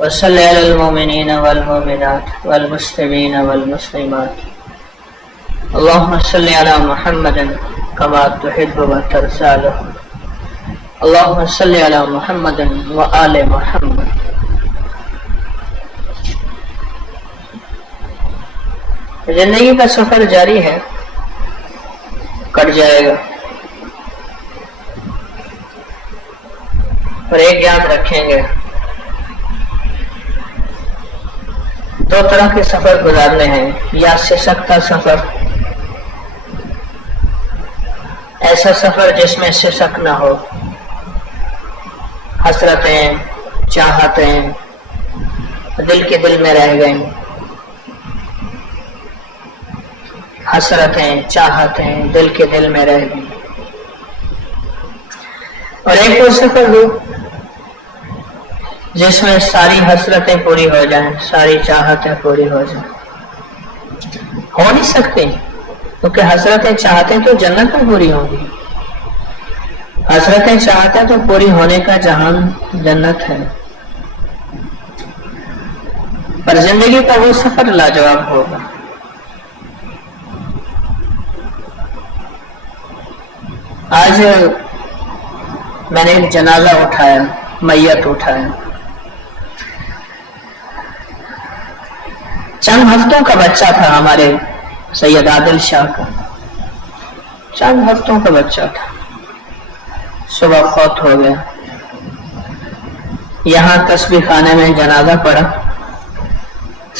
وصل علی المؤمنین والمؤمنات والمسلمین والمسلمات اللهم صل علی محمد كما تحب وترضى اللهم صل علی محمد وآل محمد. زندگی کا سفر جاری ہے، کٹ جائے گا، اور ایک یاد رکھیں گے، دو طرح کے سفر گزارنے ہیں، یا سسک کا سفر، ایسا سفر جس میں سسک نہ ہو، حسرتیں چاہتیں دل کے دل میں رہ گئیں، حسرتیں چاہتیں دل کے دل میں رہ گئیں. اور ایک وہ سفر ہو جس میں ساری حسرتیں پوری ہو جائیں، ساری چاہتیں پوری ہو جائیں. ہو نہیں سکتی، کیونکہ حسرتیں چاہتیں تو جنت میں پوری ہوں گی، حسرتیں چاہتیں تو پوری ہونے کا جہان جنت ہے. پر زندگی کا وہ سفر لاجواب ہوگا. آج میں نے ایک جنازہ اٹھایا، میت اٹھایا، چند ہفتوں کا بچہ تھا ہمارے سید عادل شاہ کا، چند ہفتوں کا بچہ تھا. صبح فوت ہو گیا. یہاں تسبیح خانے میں جنازہ پڑا،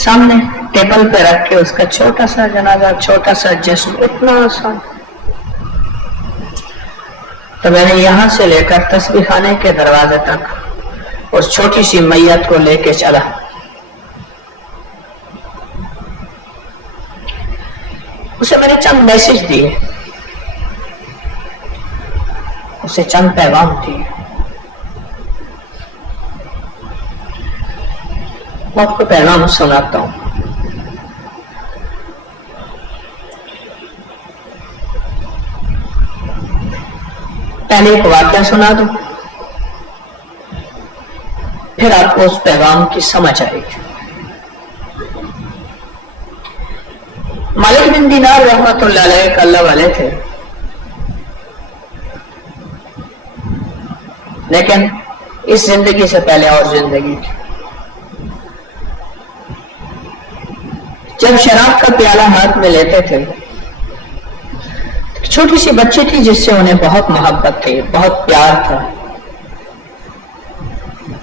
سامنے ٹیبل پہ رکھ کے اس کا چھوٹا سا جنازہ، چھوٹا سا جسم، اتنا آسان. تو میں نے یہاں سے لے کر تسبیح خانے کے دروازے تک اس چھوٹی سی میت کو لے کے چلا. اسے میں نے چند میسج دیے، اسے چند پیغام دیے. میں آپ کو پیغام سناتا ہوں. پہلے ایک واقعہ سنا دوں، پھر آپ کو اس پیغام کی سمجھ آئے گی. مالک بن دینار رحمۃ اللہ علیہ ایک اللہ والے تھے، لیکن اس زندگی سے پہلے اور زندگی تھی. جب شراب کا پیالہ ہاتھ میں لیتے تھے، چھوٹی سی بچی تھی جس سے انہیں بہت محبت تھی، بہت پیار تھا.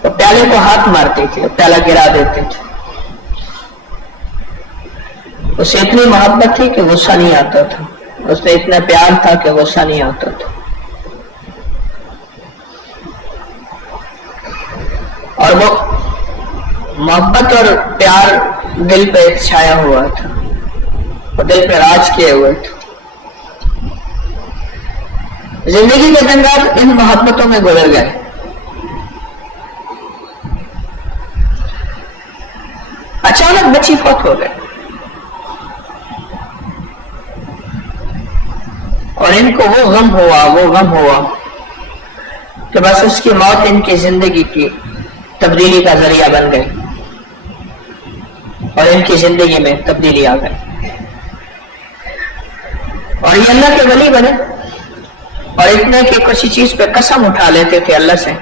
وہ پیالے کو ہاتھ مارتی تھی، پیالہ گرا دیتے تھے. اسے اتنی محبت تھی کہ غصہ نہیں آتا تھا، اس سے اتنا پیار تھا کہ غصہ نہیں آتا تھا. اور وہ محبت اور پیار دل پہ چھایا ہوا تھا، وہ دل پہ راج کیے ہوئے تھے. زندگی کے جنگات ان محبتوں میں گزر گئے. اچانک بچی فوت ہو گئے، اور ان کو وہ غم ہوا کہ بس اس کی موت ان کی زندگی کی تبدیلی کا ذریعہ بن گئی، اور ان کی زندگی میں تبدیلی آ گئی. اور یہ اللہ کے ولی بنے، اور اتنے کہ کسی چیز پہ قسم اٹھا لیتے تھے اللہ سے،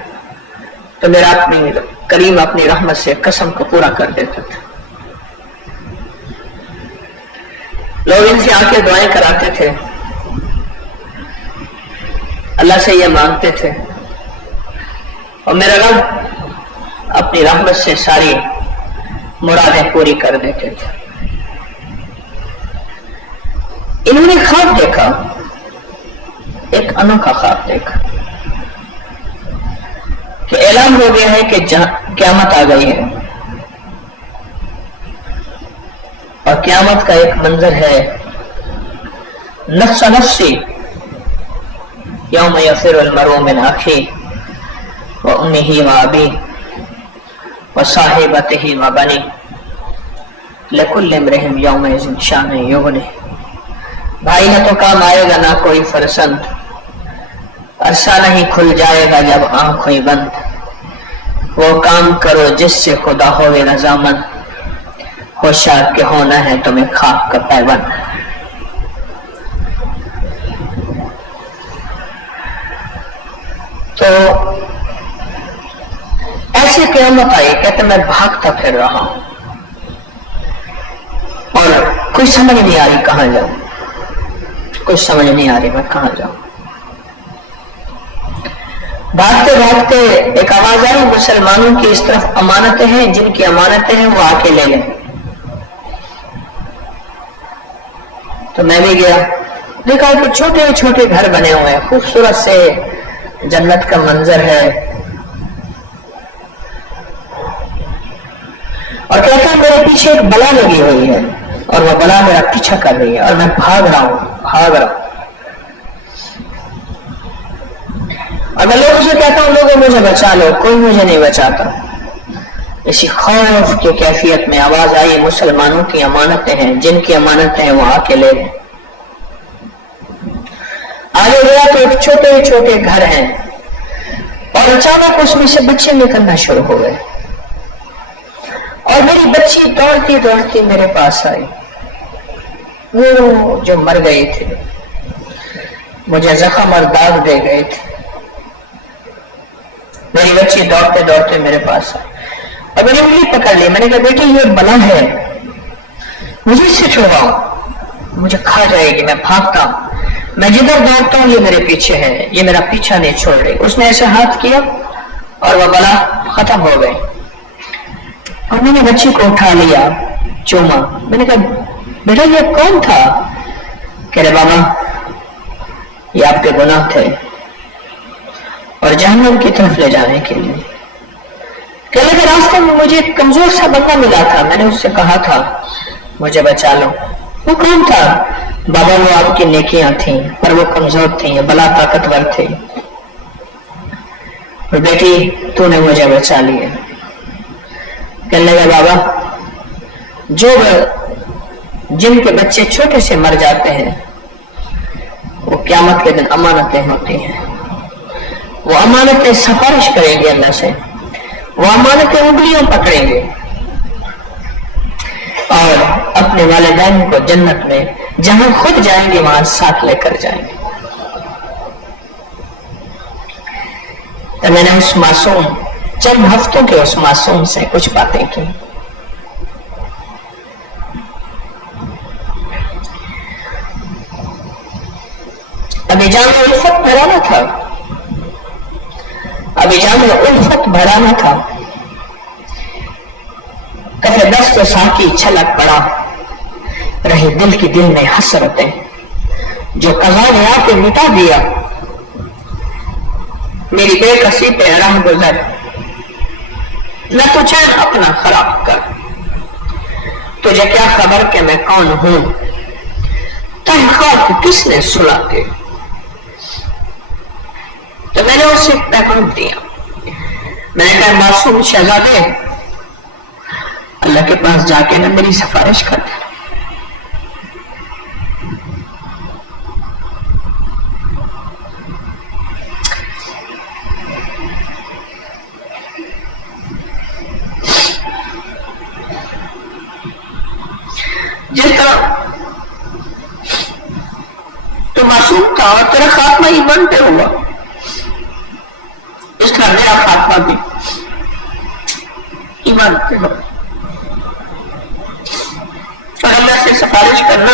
تو میرا اپنی کریم اپنی رحمت سے قسم کو پورا کر دیتا تھا. لوگ ان سے آ کے دعائیں کراتے تھے، اللہ سے یہ مانگتے تھے، اور میرا رب اپنی رحمت سے ساری مرادیں پوری کر دیتے تھے. انہوں نے خواب دیکھا، ایک انوکھا خواب دیکھا کہ اعلان ہو گیا ہے کہ قیامت آ گئی ہے. اور قیامت کا ایک منظر ہے، نفس نفسی یوم یفر المرء من اخیہ وامہ وابیہ وصاحبتہ وبنیہ لکل امرئ یومئذ شأن یغنیہ. بھائی نہ تو کام آئے گا نہ کوئی فرزند، عرصہ نہیں کھل جائے گا جب آنکھ ہوئی بند. وہ کام کرو جس سے خدا ہوئے رضامند، ہوشیار کے ہونا ہے تمہیں خاک کا پیوند۔ تو ایسی قیامت آئی، کہتے میں بھاگتا پھر رہا ہوں اور کوئی سمجھ نہیں آ رہی کہاں جاؤں، کچھ سمجھ نہیں آ رہی میں کہاں جاؤں۔ بھاگتے بھاگتے ایک آواز آئی، مسلمانوں کی اس طرف امانتیں ہیں، جن کی امانتیں ہیں وہ آ کے لے لیں۔ تو میں بھی گیا، دیکھا کہ چھوٹے چھوٹے گھر بنے ہوئے ہیں، خوبصورت سے جنت کا منظر ہے، اور کہتا ہے میرے پیچھے ایک بلا لگی ہوئی ہے اور وہ بلا میرا پیچھا کر رہی ہے اور میں بھاگ رہا ہوں۔ اور میں لوگوں سے کہتا ہوں لوگوں مجھے بچا لو، کوئی مجھے نہیں بچاتا۔ اسی خوف کی کیفیت میں آواز آئی، مسلمانوں کی امانتیں ہیں، جن کی امانتیں ہیں وہ آ کے لے لیں۔ آگے گیا تو ایک چھوٹے چھوٹے گھر ہیں اور اچانک اس میں سے بچے نکلنا شروع ہو گئے اور میری بچی دوڑتی دوڑتی میرے پاس آئی، وہ جو مر گئے تھے، مجھے زخم اور داغ دے گئے تھے، میری بچی دوڑتے دوڑتے میرے پاس آئی اور میں نے انگلی پکڑ لی، میں نے کہا بیٹی یہ بلا ہے، مجھے اس سے چھڑواؤ، مجھے کھا جائے گی، میں بھاگتا ہوں، میں جدھر دوڑتا ہوں یہ میرے پیچھے ہے، یہ میرا پیچھا نہیں چھوڑ رہی۔ اس نے ایسے ہاتھ کیا اور وہ بلا ختم ہو گئی اور میں نے بچی کو اٹھا لیا، چوما، میں نے کہا بیٹا یہ کون تھا؟ کہہ رہے بابا یہ آپ کے گناہ تھے اور جہنم کی طرف لے جانے کے لیے۔ کہنے کے راستے میں مجھے ایک کمزور سا بندہ ملا تھا، میں نے اس سے کہا تھا مجھے بچا لو۔ وہ کون تھا؟ بابا وہ آپ کی نیکیاں تھیں پر وہ کمزور تھیں، بلا طاقتور تھے، اور بیٹی تو نے مجھے بچا لیا۔ کہنے لگا بابا جن کے بچے چھوٹے سے مر جاتے ہیں وہ قیامت کے دن امانتیں ہوتی ہیں، وہ امانتیں سفارش کریں گے اللہ سے، وہ امانتیں انگلیوں پکڑیں گے اور اپنے والدین کو جنت میں جہاں خود جائیں گے وہاں ساتھ لے کر جائیں گے۔ تو میں نے اس معصوم چند ہفتوں کے اس معصوم سے کچھ باتیں کی۔ ابھی جان میں الفت بھرانا تھا، ابھی جان میں الفت بھرانا تھا، کہے دست ساکی چھلک پڑا، رہی دل کی دل میں حسرتیں، جو قضا نے آ کے مٹا دیا، میری بے کسی پہ راہ گزر، نہ تو چین اپنا خراب کر، تجھے کیا خبر کہ میں کون ہوں، تحقیق کس نے سلا کے۔ تو میں نے اسے پیغام دیا، میں نے کہا معصوم شہزادے اللہ کے پاس جا کے نہ میری سفارش کر دے۔ جس طرح تو معصوم تھا اور تیرا خاتمہ ایمان پہ ہوا، اس طرح میرا خاتمہ بھی ایمان پہ ہو، اور اللہ سے سفارش کرنا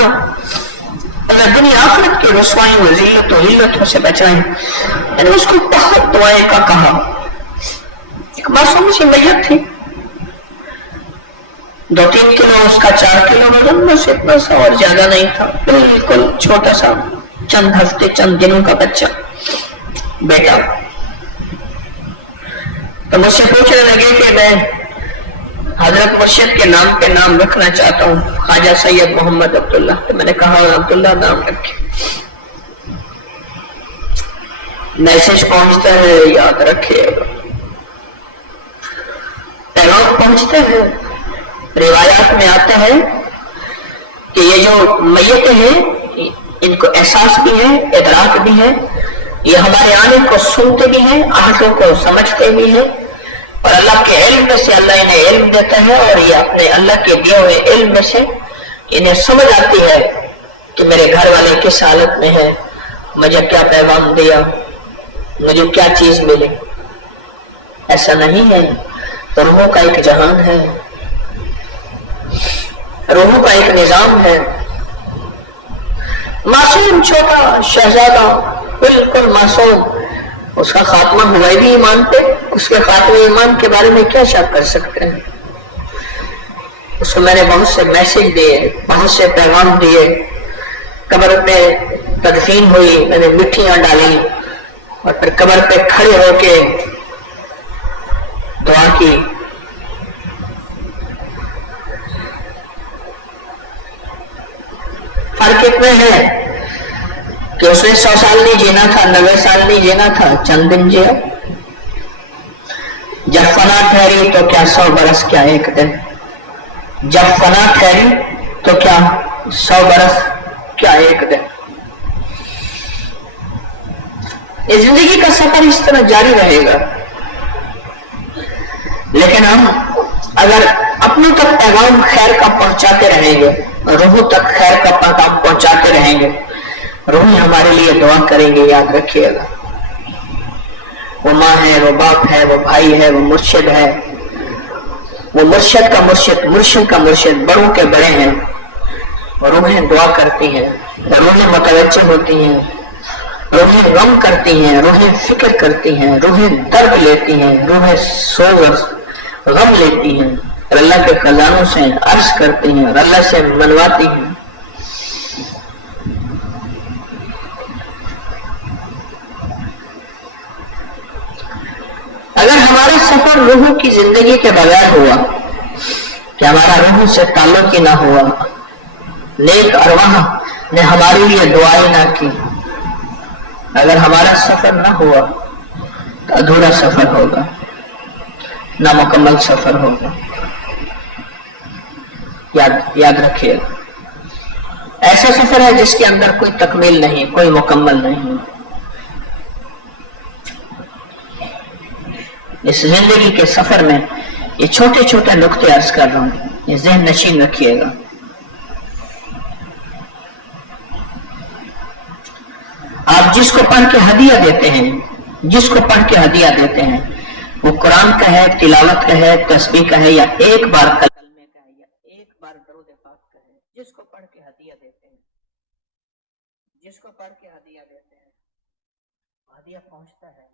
اللہ دنیا آخرت کی رسوائیوں ذلت و علتوں سے بچائیں۔ میں نے اس کو بہت دعائیں کا کہا، ایک معصوم سی میت تھی، 2-3 کلو اس کا 4 کلو وزن، بس اتنا سا اور زیادہ نہیں تھا، بالکل چھوٹا سا، چند ہفتے چند دنوں کا بچہ بیٹا۔ تو مجھ سے پوچھنے لگے کہ میں حضرت مرشد کے نام پہ نام رکھنا چاہتا ہوں، خواجہ سید محمد عبداللہ۔ تو میں نے کہا عبداللہ نام رکھے، میسج پہنچتا ہے یاد رکھے، پیغام پہنچتے ہیں۔ روایات میں آتا ہے کہ یہ جو میتیں ہیں ان کو احساس بھی ہے، ادراک بھی ہے، یہ ہمارے آنے کو سنتے بھی ہیں، آہتوں کو سمجھتے بھی ہیں، اور اللہ کے علم میں سے اللہ انہیں علم دیتا ہے، اور یہ اپنے اللہ کے دیے ہوئے علم میں سے انہیں سمجھ آتی ہے کہ میرے گھر والے کس حالت میں ہے، مجھے کیا پیغام دیا، مجھے کیا چیز ملی. ایسا نہیں ہے. روحوں کا ایک جہان ہے، روحوں کا ایک نظام ہے. معصوم چھوٹا شہزادہ بالکل معصوم، اس کا خاتمہ ہوا بھی ایمان پہ، اس کے خاتمے ایمان کے بارے میں کیا شک کر سکتے ہیں. اس کو میں نے بہت سے میسج دیے، بہت سے پیغام دیے. قبر پہ تدفین ہوئی، میں نے مٹھیاں ڈالی اور پھر قبر پہ کھڑے ہو کے دعا کی. فرق اتنا ہے کہ اس نے 100 سال نہیں جینا تھا، 90 سال نہیں جینا تھا، چند دن جیا. جب فنا ٹھہری تو کیا 100 برس، کیا ایک دن. جب فنا ٹھہری تو کیا 100 برس، کیا ایک دن. یہ زندگی کا سفر اس طرح جاری رہے گا. لیکن ہم اگر اپنوں تک پیغام خیر کا پہنچاتے رہیں گے، روحوں تک خیر کا پیغام پہنچاتے رہیں گے، روحیں ہمارے لیے دعا کریں گے. یاد رکھیے گا، وہ ماں ہے، وہ باپ ہے، وہ بھائی ہے، وہ مرشد ہے، وہ مرشد کا مرشد، مرشد کا مرشد، بڑوں کے بڑے ہیں. روحیں دعا کرتی ہیں، روحیں متوجہ ہوتی ہیں، روحیں غم کرتی ہیں، روحیں فکر کرتی ہیں، روحیں درد لیتی ہیں، روحیں سوز غم لیتی ہیں، اور اللہ کے خزانوں سے عرض کرتی ہیں اور اللہ سے منواتی ہیں. اگر ہمارا سفر روحوں کی زندگی کے بغیر ہوا، کہ ہمارا روحوں سے تعلق ہی نہ ہوا، نیک ارواح نے ہمارے لیے دعائیں نہ کی، اگر ہمارا سفر نہ ہوا تو ادھورا سفر ہوگا، نامکمل سفر ہوگا. یاد رکھیے، ایسا سفر ہے جس کے اندر کوئی تکمیل نہیں، کوئی مکمل نہیں. اس زندگی کے سفر میں یہ چھوٹے چھوٹے نقطے عرض کر رہا ہوں، یہ ذہن نشین رکھیے گا. آپ جس کو پڑھ کے ہدیہ دیتے ہیں، جس کو پڑھ کے ہدیہ دیتے ہیں، وہ قرآن کا ہے، تلاوت کا ہے، تسبیح کا ہے، یا ایک بار کلمے کا ہے، یا ایک بار درود پاک کا ہے، جس کو پڑھ کے ہدیہ دیتے ہیں، جس کو پڑھ کے ہدیہ دیتے ہیں، ہدیہ پہنچتا ہے.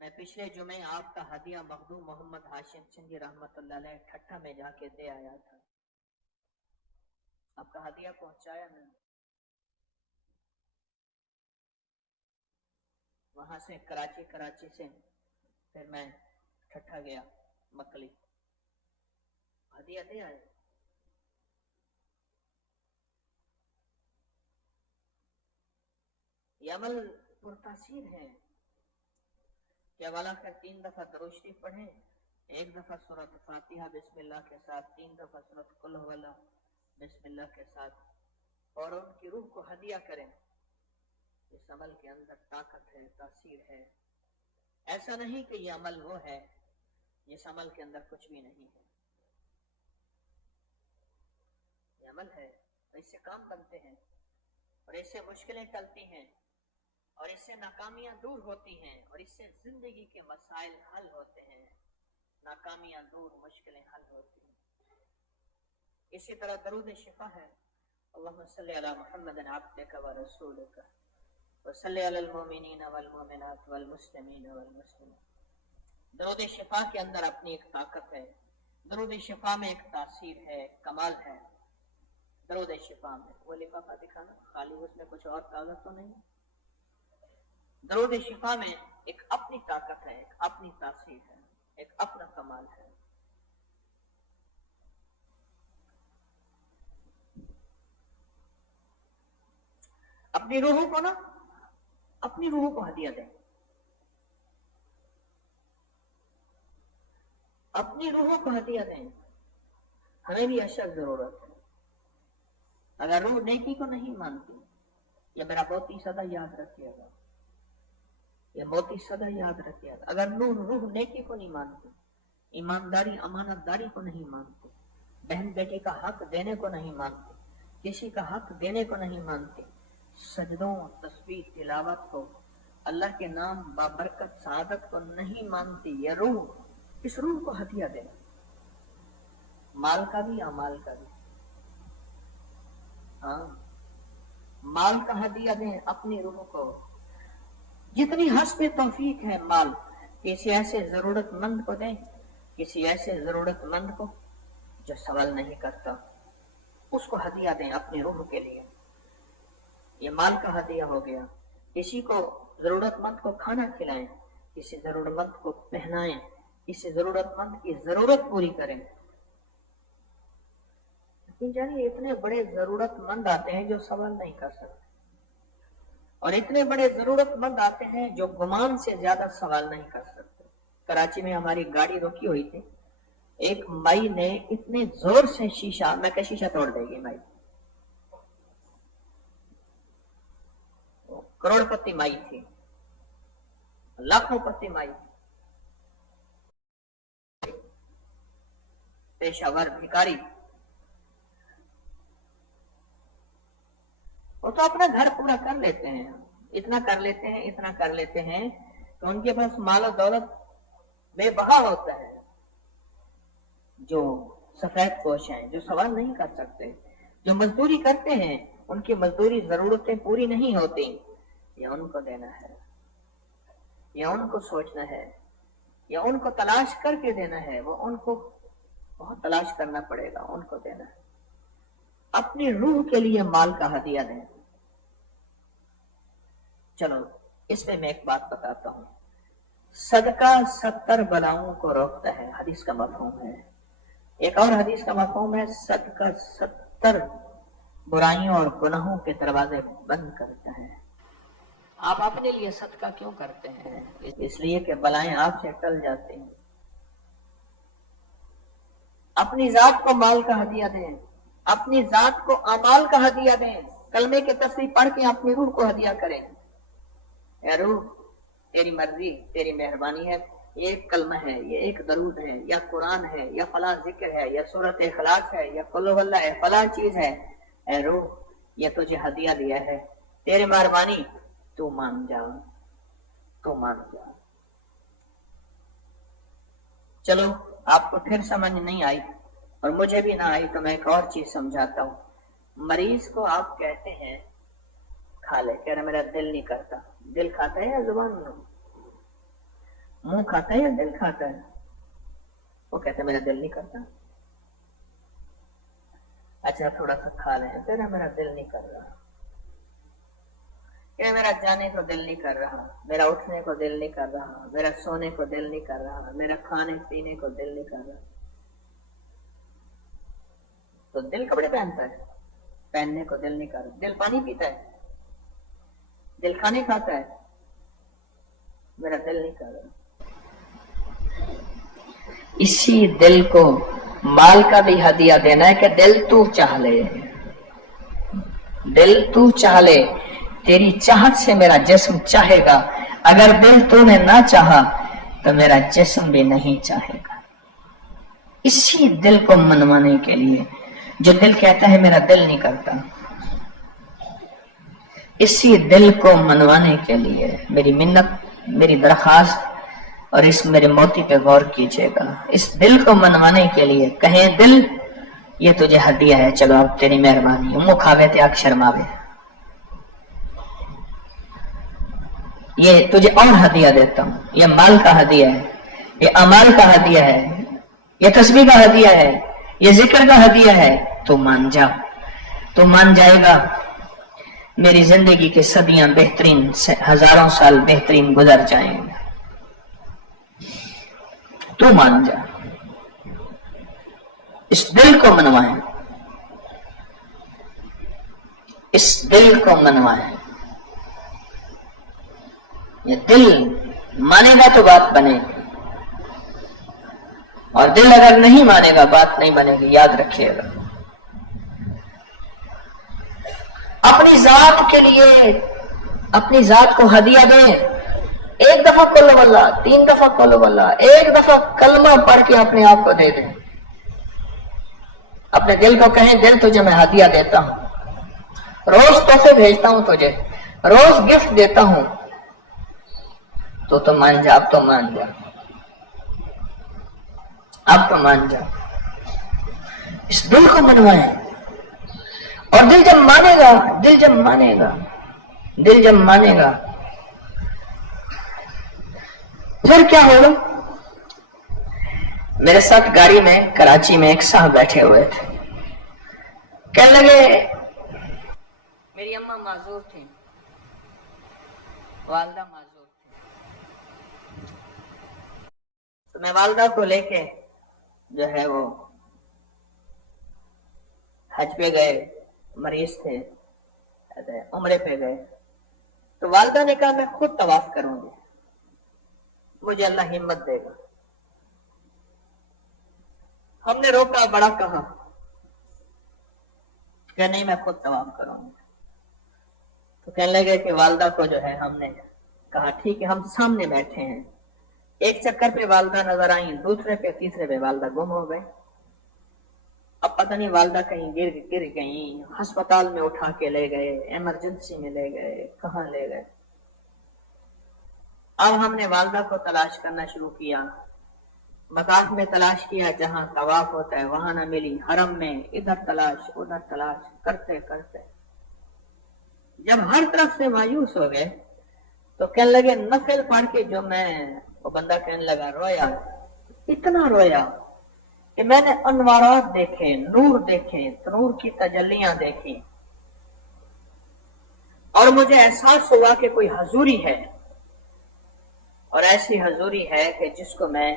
میں پچھلے جمعے آپ کا ہدیہ مخدوم محمد ہاشم سنگھی رحمت اللہ علیہ ٹھٹھا میں جا کے دے آیا تھا. آپ کا ہدیہ پہنچایا میں نے. وہاں سے کراچی سے پھر میں ٹھٹھا گیا مکلی، ہدیہ دے آئے. یہ عمل پرتاثیر ہے کہ اولا کر 3 دفعہ درود شریف پڑھیں، 1 دفعہ سورۃ فاتحہ بسم اللہ کے ساتھ، 3 دفعہ سورۃ قل ھو اللہ بسم اللہ کے ساتھ، اور ان کی روح کو ہدیہ کریں. اس عمل کے اندر طاقت ہے، تاثیر ہے. ایسا نہیں کہ یہ عمل وہ ہے جس عمل کے اندر کچھ بھی نہیں ہے. یہ عمل ہے، اور اس سے کام بنتے ہیں، اور اس سے مشکلیں ٹلتی ہیں، اور اس سے ناکامیاں دور ہوتی ہیں، اور اس سے زندگی کے مسائل حل ہوتے ہیں. ناکامیاں دور، مشکلیں حل ہوتی ہیں. اسی طرح درود شفا ہے، اللہم صلی علی محمد عبدک و رسولک وصلی علی المؤمنین والمؤمنات والمسلمین والمسلمات. درود شفا کے اندر اپنی ایک طاقت ہے، درود شفا میں ایک تاثیر ہے، ایک کمال ہے. درود شفا میں وہ لفافہ دکھانا، خالی اس میں کچھ اور کاغذ تو نہیں. درود شفا میں ایک اپنی طاقت ہے، ایک اپنی تاثیر ہے، ایک اپنا کمال ہے. اپنی روحوں کو نا، اپنی روحوں کو ہدیہ دیں، اپنی روحوں کو ہدیہ دیں. ہمیں بھی اشد ضرورت ہے. اگر روح نیکی کو نہیں مانتی، یہ میرا 32 یاد رکھیے گا، یہ موتی سدا یاد رکھے. اگر روح نیکی کو نہیں مانتی، ایمانداری امانت داری کو نہیں مانتی، بہن بیٹے کا حق دینے کو نہیں مانتی، کسی کا حق دینے کو نہیں مانتی، سجدوں تسبیح تلاوت کو، اللہ کے نام بابرکت سعادت کو نہیں مانتی، یہ روح، اس روح کو ہدیہ دے، مال کا بھی امال کا بھی. ہاں مال کا ہدیہ دیں اپنی روح کو، جتنی حسب توفیق ہے مال، کسی ایسے ضرورت مند کو دیں، کسی ایسے ضرورت مند کو جو سوال نہیں کرتا، اس کو ہدیہ دیں اپنی روح کے لیے. یہ مال کا ہدیہ ہو گیا. کسی کو ضرورت مند کو کھانا کھلائیں، کسی ضرورت مند کو پہنائیں، کسی ضرورت مند کی ضرورت پوری کریں. لیکن جانیے اتنے بڑے ضرورت مند آتے ہیں جو سوال نہیں کر سکتے، اور اتنے بڑے ضرورت مند آتے ہیں جو گمان سے زیادہ سوال نہیں کر سکتے. کراچی میں ہماری گاڑی روکی ہوئی تھی، ایک مائی نے اتنے زور سے شیشہ، میں کہ شیشہ توڑ دے گی مائی، کروڑ پتی مائی تھی، لاکھوں پتی مائی تھی، پیشہ ور بھکاری. وہ تو اپنا گھر پورا کر لیتے ہیں، اتنا کر لیتے ہیں، اتنا کر لیتے ہیں کہ ان کے پاس مال و دولت بے بہا ہوتا ہے. جو سفید پوش ہیں، جو سوال نہیں کر سکتے، جو مزدوری کرتے ہیں، ان کی مزدوری ضرورتیں پوری نہیں ہوتی، یہ ان کو دینا ہے، یہ ان کو سوچنا ہے، یا ان کو تلاش کر کے دینا ہے. وہ ان کو بہت تلاش کرنا پڑے گا، ان کو دینا ہے. اپنی روح کے لیے مال کا ہدیہ دیں. چلو اس میں ایک بات بتاتا ہوں. صدقہ 70 بلاؤں کو روکتا ہے، حدیث کا مفہوم ہے. ایک اور حدیث کا مفہوم ہے، صدقہ 70 برائیوں اور گناہوں کے دروازے بند کرتا ہے. آپ اپنے لیے صدقہ کیوں کرتے ہیں؟ اس لیے کہ بلائیں آپ سے ٹل جاتے ہیں. اپنی ذات کو مال کا ہدیہ دیں، اپنی ذات کو اعمال کا ہدیہ دیں. کلمے کے تصریح پڑھ کے اپنی روح کو ہدیہ کریں. اے روح، تیری مرضی، تیری مہربانی ہے، یہ ایک کلمہ ہے، یہ ایک درود ہے، یا قرآن ہے، یا فلاں ذکر ہے، یا سورۃ اخلاص ہے، یا قل ہو اللہ ہے، فلاں چیز ہے. اے روح، یہ تجھے ہدیہ دیا ہے، تیری مہربانی، تو مان جا، تو مان جا. چلو آپ کو پھر سمجھ نہیں آئی اور مجھے بھی نہ آئی تو میں ایک اور چیز سمجھاتا ہوں. مریض کو آپ کہتے ہیں کھا لے، کہہ رہا میرا دل نہیں کرتا. دل کھاتا ہے یا زبان؟ منہ کھاتا ہے یا دل کھاتا ہے؟ وہ کہتا ہے میرا دل نہیں کرتا. اچھا تھوڑا سا کھا لیں، کہہ رہا میرا دل نہیں کر رہا، کہ میرا جانے کو دل نہیں کر رہا، میرا اٹھنے کو دل نہیں کر رہا، میرا سونے کو دل نہیں کر رہا، میرا کھانے پینے کو دل نہیں کر رہا. تو دل کپڑے پہنتا ہے، پہننے کو دل نہیں کر رہا. دل پانی پیتا ہے، دل کھانے کھاتا ہے، میرا دل نہیں کر رہا. اسی دل کو مال کا بھی ہدیہ دینا ہے کہ دل تو چاہ لے، دل تو چاہ لے. تیری چاہت سے میرا جسم چاہے گا، اگر دل تو نے نہ چاہا تو میرا جسم بھی نہیں چاہے گا. اسی دل کو منوانے کے لیے، جو دل کہتا ہے میرا دل نہیں کرتا، اسی دل کو منوانے کے لیے میری منت، میری درخواست، اور اس میرے موتی پہ غور کیجیے گا. اس دل کو منوانے کے لیے کہیں دل یہ تجھے ہدیہ ہے، چلو اب تیری مہربانی، منہ کھاوے تے آنکھ شرماوے، یہ تجھے اور ہدیہ دیتا ہوں. یہ مال کا ہدیہ ہے، یہ اعمال کا ہدیہ ہے، یہ تسبیح کا ہدیہ ہے، یہ ذکر کا ہدیہ ہے. تو مان جا، تو مان جائے گا. میری زندگی کے صدیاں بہترین، ہزاروں سال بہترین گزر جائیں گے. تو مان جا. اس دل کو منوائیں، اس دل کو منوائیں. یہ دل مانے گا تو بات بنے گی، اور دل اگر نہیں مانے گا بات نہیں بنے گی. یاد رکھیے گا. اپنی ذات کے لیے اپنی ذات کو ہدیہ دیں. ایک دفعہ قل ہو اللہ، 3 دفعہ قل ہو اللہ، ایک دفعہ کلمہ پڑھ کے اپنے آپ کو دے دیں. اپنے دل کو کہیں دل تجھے میں ہدیہ دیتا ہوں، روز تحفے بھیجتا ہوں تجھے، روز گفٹ دیتا ہوں، تو مان جا، اب تو مان جا، اب تو مان جا. اس دل کو منوائیں. اور دل جب مانے گا، دل جب مانے گا، دل جب مانے گا، پھر کیا ہوگا؟ میرے ساتھ گاڑی میں کراچی میں ایک صاحب بیٹھے ہوئے تھے، کہنے لگے میری اماں معذور تھی، والدہ معذور تھی، تو میں والدہ کو لے کے جو ہے وہ حج پہ گئے، مریض تھے، عمرے پہ گئے، تو والدہ نے کہا میں خود طواف کروں گی، مجھے اللہ ہمت دے گا. ہم نے روکا، بڑا کہا کہ نہیں میں خود طواف کروں گی. تو کہنے لگے کہ والدہ کو جو ہے ہم نے کہا ٹھیک ہے، ہم سامنے بیٹھے ہیں، ایک چکر پہ والدہ نظر آئیں، دوسرے پہ تیسرے پہ والدہ گم ہو گئے. اب پتہ نہیں والدہ کہیں گر گئیں، ہسپتال میں اٹھا کے لے گئے، ایمرجنسی میں لے گئے، کہاں لے گئے. اب ہم نے والدہ کو تلاش کرنا شروع کیا، مطاف میں تلاش کیا، جہاں طواف ہوتا ہے وہاں نہ ملی، حرم میں ادھر تلاش ادھر تلاش کرتے کرتے جب ہر طرف سے مایوس ہو گئے تو کہنے لگے نفل پڑھ کے جو میں، وہ بندہ کہنے لگا رویا، اتنا رویا کہ میں نے انوارات دیکھے، نور دیکھے، نور کی تجلیاں دیکھی، اور مجھے احساس ہوا کہ کوئی حضوری ہے، اور ایسی حضوری ہے کہ جس کو میں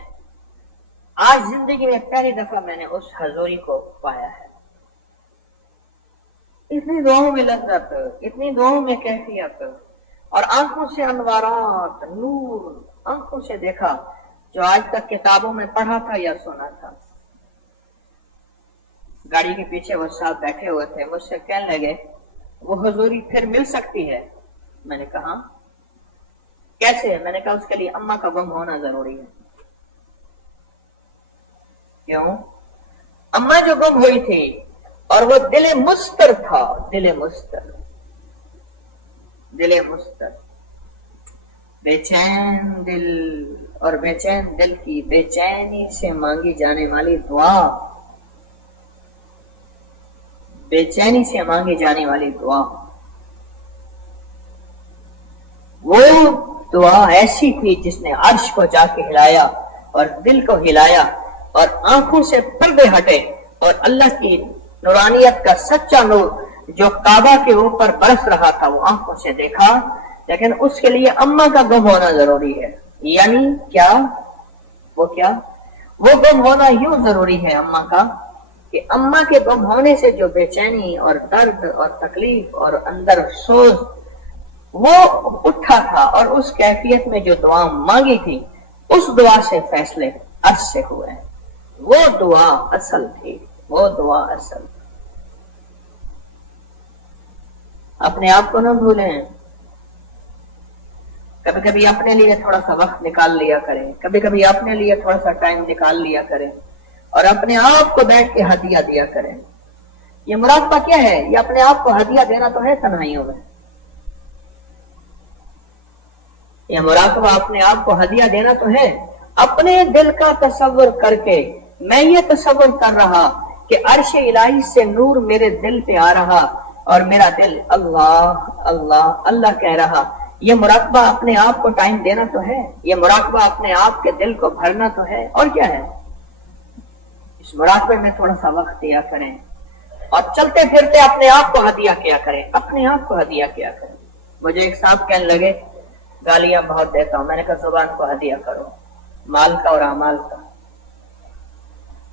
آج زندگی میں پہلی دفعہ میں نے اس حضوری کو پایا ہے. اتنی دعاؤں میں لذت، اتنی دعاؤں میں کیفیت، اور آنکھوں سے انوارات، نور، آنکھوں سے دیکھا جو آج تک کتابوں میں پڑھا تھا یا سنا تھا. گاڑی کے پیچھے وہ صاحب بیٹھے ہوئے تھے، مجھ سے کہنے لگے وہ حضوری پھر مل سکتی ہے؟ میں نے کہا کیسے؟ میں نے کہا اس کے لیے اماں کا گم ہونا ضروری ہے. کیوں؟ اماں جو گم ہوئی تھی اور وہ دل مستر تھا، دل مستر، دل مستر، بے چین دل، اور بے چین دل کی بے چینی سے مانگی جانے والی دعا، بے چینی سے مانگی جانے والی دعا، وہ دعا ایسی تھی جس نے عرش کو جا کے ہلایا اور دل کو ہلایا، اور آنکھوں سے پردے ہٹے، اور اللہ کی نورانیت کا سچا نور جو کعبہ کے اوپر برس رہا تھا وہ آنکھوں سے دیکھا. لیکن اس کے لیے اماں کا گم ہونا ضروری ہے. یعنی کیا؟ وہ گم ہونا یوں ضروری ہے اماں کا کہ اماں کے گم ہونے سے جو بے چینی اور درد اور تکلیف اور اندر سوز وہ اٹھا تھا، اور اس کیفیت میں جو دعا مانگی تھی اس دعا سے فیصلے عرش سے ہوئے. وہ دعا اصل تھی، وہ دعا اصل. اپنے آپ کو نہ بھولیں، کبھی کبھی اپنے لیے تھوڑا سا وقت نکال لیا کریں، کبھی کبھی اپنے لیے تھوڑا سا ٹائم نکال لیا کریں، اور اپنے آپ کو بیٹھ کے ہدیہ دیا کریں. یہ مراقبہ کیا ہے؟ یہ اپنے آپ کو ہدیہ دینا تو ہے تنہائیوں میں. یہ مراقبہ اپنے آپ کو ہدیہ دینا تو ہے. اپنے دل کا تصور کر کے میں یہ تصور کر رہا کہ عرش الہی سے نور میرے دل پہ آ رہا اور میرا دل اللہ اللہ اللہ کہہ رہا. یہ مراقبہ اپنے آپ کو ٹائم دینا تو ہے، یہ مراقبہ اپنے آپ کے دل کو بھرنا تو ہے. اور کیا ہے؟ اس مراقبے میں تھوڑا سا وقت دیا کریں اور چلتے پھرتے اپنے آپ کو ہدیہ کیا کریں، اپنے آپ کو ہدیہ کیا کریں. مجھے ایک صاحب کہنے لگے گالیاں بہت دیتا ہوں. میں نے کہا زبان کو ہدیہ کرو، مال کا اور اعمال کا.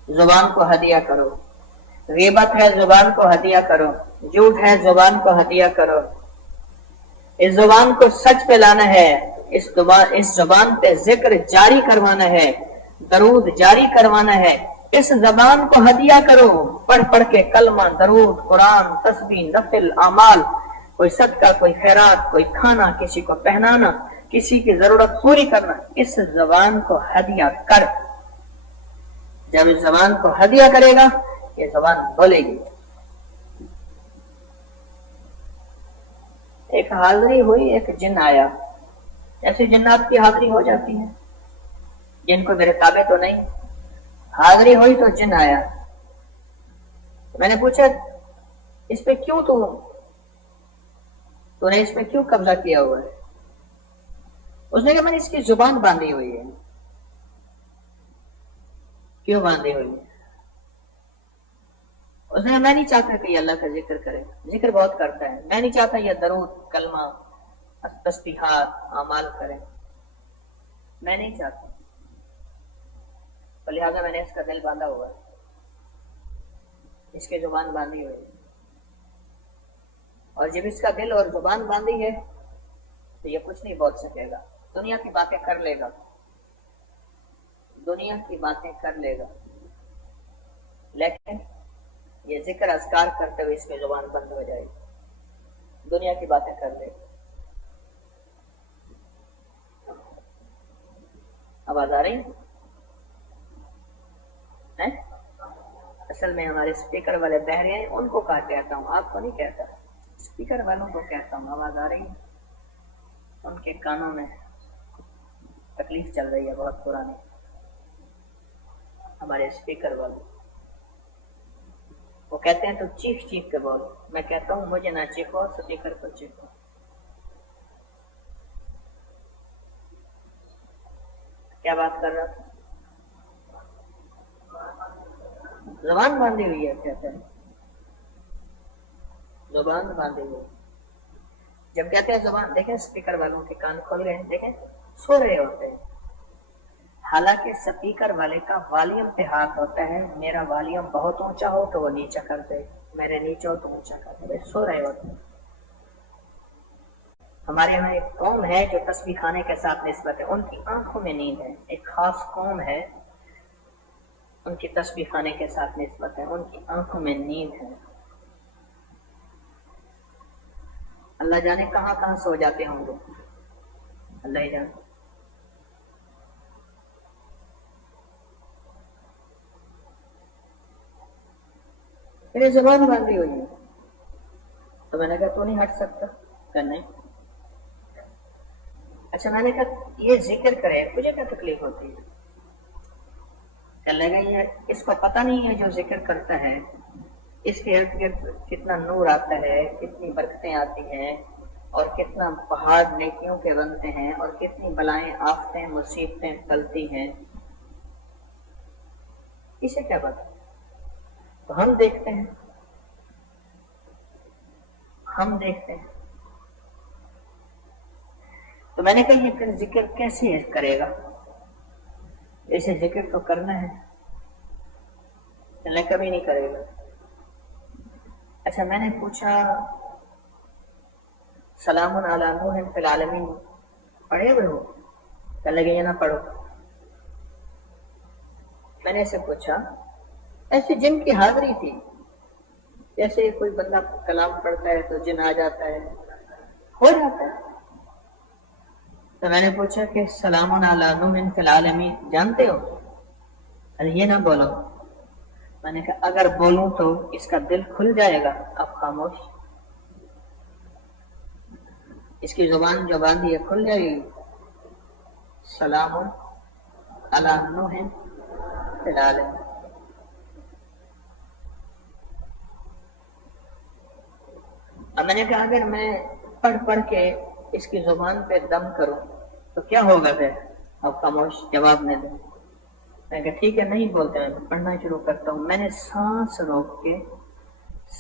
زبان کو ہدیہ کرو. غیبت ہے زبان کو ہدیہ کرو، جھوٹ ہے زبان کو ہدیہ کرو. اس زبان کو سچ پہ لانا ہے، اس زبان پہ ذکر جاری کروانا ہے، درود جاری کروانا ہے. اس زبان کو ہدیہ کرو، پڑھ پڑھ کے کلمہ، درود، قرآن، تسبیح، نفل، اعمال، کوئی صدقہ، کوئی خیرات، کوئی کھانا، کسی کو پہنانا. کسی کی ضرورت پوری کرنا، اس زبان کو ہدیہ کر. جب اس زبان کو ہدیہ کرے گا یہ زبان بولے گی. ایک حاضری ہوئی، ایک جن آیا. ایسے جنات کی حاضری ہو جاتی ہے، جن کو میرے تابع تو نہیں. حاضری ہوئی تو جن آیا. میں نے پوچھا اس پہ کیوں تو نے اس پہ کیوں قبضہ کیا ہوا ہے؟ اس نے کہا میں نے اس کی زبان باندھی ہوئی ہے. کیوں باندھی ہوئی ہے؟ اس نے کہا میں نہیں چاہتا کہ یہ اللہ کا ذکر کرے، ذکر بہت کرتا ہے، میں نہیں چاہتا یہ درود کلمہ تسبیحات اعمال کرے، میں نہیں چاہتا، تو لہٰذا میں نے اس کا دل باندھا ہوا ہے، اس کی زبان باندھی ہوئی. اور جب اس کا دل اور زبان باندھی ہے تو یہ کچھ نہیں بول سکے گا. دنیا کی باتیں کر لے گا، دنیا کی باتیں کر لے گا، لیکن یہ ذکر اذکار کرتے ہوئے اس کی زبان بند ہو جائے گی. دنیا کی باتیں کر لے گا. آواز آ رہی ہے؟ اصل میں ہمارے اسپیکر والے بہرے ہیں، ان کو کہا کہتا ہوں، آپ کو نہیں کہتا، اسپیکر والوں کو کہتا ہوں. آواز آ رہی ہے؟ ان کے کانوں میں تکلیف چل رہی ہے بہت پرانی. ہمارے اسپیکر والے وہ کہتے ہیں تو چیخ چیخ کے بول. میں کہتا ہوں مجھے نہ چیخو، اسپیکر کو چیخو. کیا بات کر رہا تھا؟ زبان باندھی ہوئی ہے، کہتے ہیں زبان باندھی ہوئی. جب کہتے ہیں زبان، دیکھیں اسپیکر والوں کے کان کھول گئے، دیکھیں سو رہے ہوتے ہیں. حالانکہ اسپیکر والے کا والیوم پہ ہاتھ ہوتا ہے. میرا والیوم بہت اونچا ہو تو وہ نیچا کر دے، میرے نیچے ہو تو اونچا کر دے. سو رہے ہوتے ہیں. ہمارے یہاں ایک قوم ہے جو تسبیح خانے کے ساتھ نسبت ہے، ان کی آنکھوں میں نیند ہے. ایک خاص قوم ہے، ان کی تسبیح خانے کے ساتھ نسبت ہے، ان کی آنکھوں میں نیند ہے. اللہ جانے کہاں کہاں سو جاتے ہوں گے، اللہ ہی جانے. میری زبان باندھی ہوئی ہے. تو میں نے کہا تو نہیں ہٹ سکتا؟ کہ نہیں. اچھا میں نے کہا یہ ذکر کرے مجھے کیا تکلیف ہوتی ہے؟ چلے گا اس کو پتہ نہیں ہے جو ذکر کرتا ہے اس کے ارد گرد کتنا نور آتا ہے، کتنی برکتیں آتی ہیں، اور کتنا پہاڑ نیکیوں کے بنتے ہیں، اور کتنی بلائیں آفتیں مصیبتیں پلتی ہیں. اسے کیا پتا؟ تو ہم دیکھتے ہیں، ہم دیکھتے ہیں. تو میں نے کہا یہ پھر ذکر کیسے کرے گا؟ اسے ذکر تو کرنا ہے، چلے کبھی نہیں کرے گا. اچھا میں نے پوچھا سلام علی نوح فی العالمین پڑھے ہوئے ہو؟ کہ لگے یہ نہ پڑھو. میں نے اسے پوچھا ایسے جن کی حاضری تھی، جیسے کوئی بندہ کلام پڑھتا ہے تو جن آ جاتا ہے، ہو جاتا ہے. تو میں نے پوچھا کہ سلام علی نوح فی العالمین جانتے ہو؟ ارے یہ نہ بولو. میں نے کہا اگر بولوں تو اس کا دل کھل جائے گا. اب خاموش. اس کی زبان جو باندھی ہے کھل جائے گی. سلام علی نوح فی العالمین. اب میں نے کہا اگر میں پڑھ پڑھ کے اس کی زبان پہ دم کروں تو کیا ہوگا پھر؟ اب خاموش، جواب نہیں دے. میں کہا ٹھیک ہے نہیں بولتے، میں پڑھنا شروع کرتا ہوں. میں نے سانس روک کے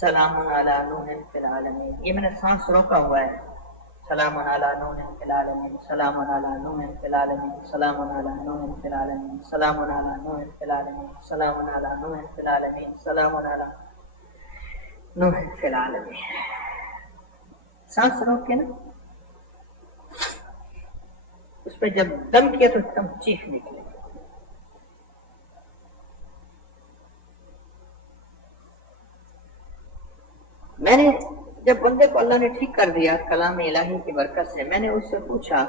سلام علی نوح فی العالمین، یہ میں نے سانس روکا ہوا ہے. سلام علی نوح فی العالمین، سلام علی نوح فی العالمین، سلام علی نوح فی العالمین، سلام علی نوح فی العالمین، سلام علی نوح فی العالمین، سلام علی نوح فی العالمین. سانس روک کے نا اس پہ جب دم کیا تو دم چیخ نکلے. میں نے جب بندے کو اللہ نے ٹھیک کر دیا کلام الہی کی برکت سے، میں نے اس سے پوچھا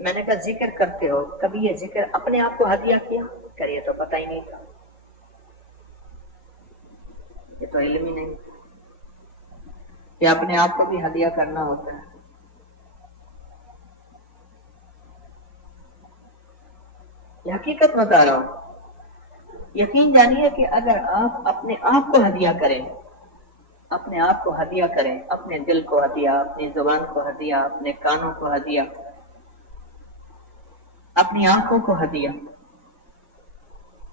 میں نے کہا ذکر کرتے ہو، کبھی یہ ذکر اپنے آپ کو ہدیہ کیا؟ کریے تو پتہ ہی نہیں تھا، یہ تو علم ہی نہیں کہ اپنے آپ کو بھی ہدیہ کرنا ہوتا ہے۔ یہ حقیقت بتا رہا ہوں، یقین جانیے کہ اگر آپ اپنے آپ کو ہدیہ کریں، اپنے آپ کو ہدیہ کریں، اپنے دل کو ہدیہ، اپنی زبان کو ہدیہ، اپنے کانوں کو ہدیہ، اپنی آنکھوں کو ہدیہ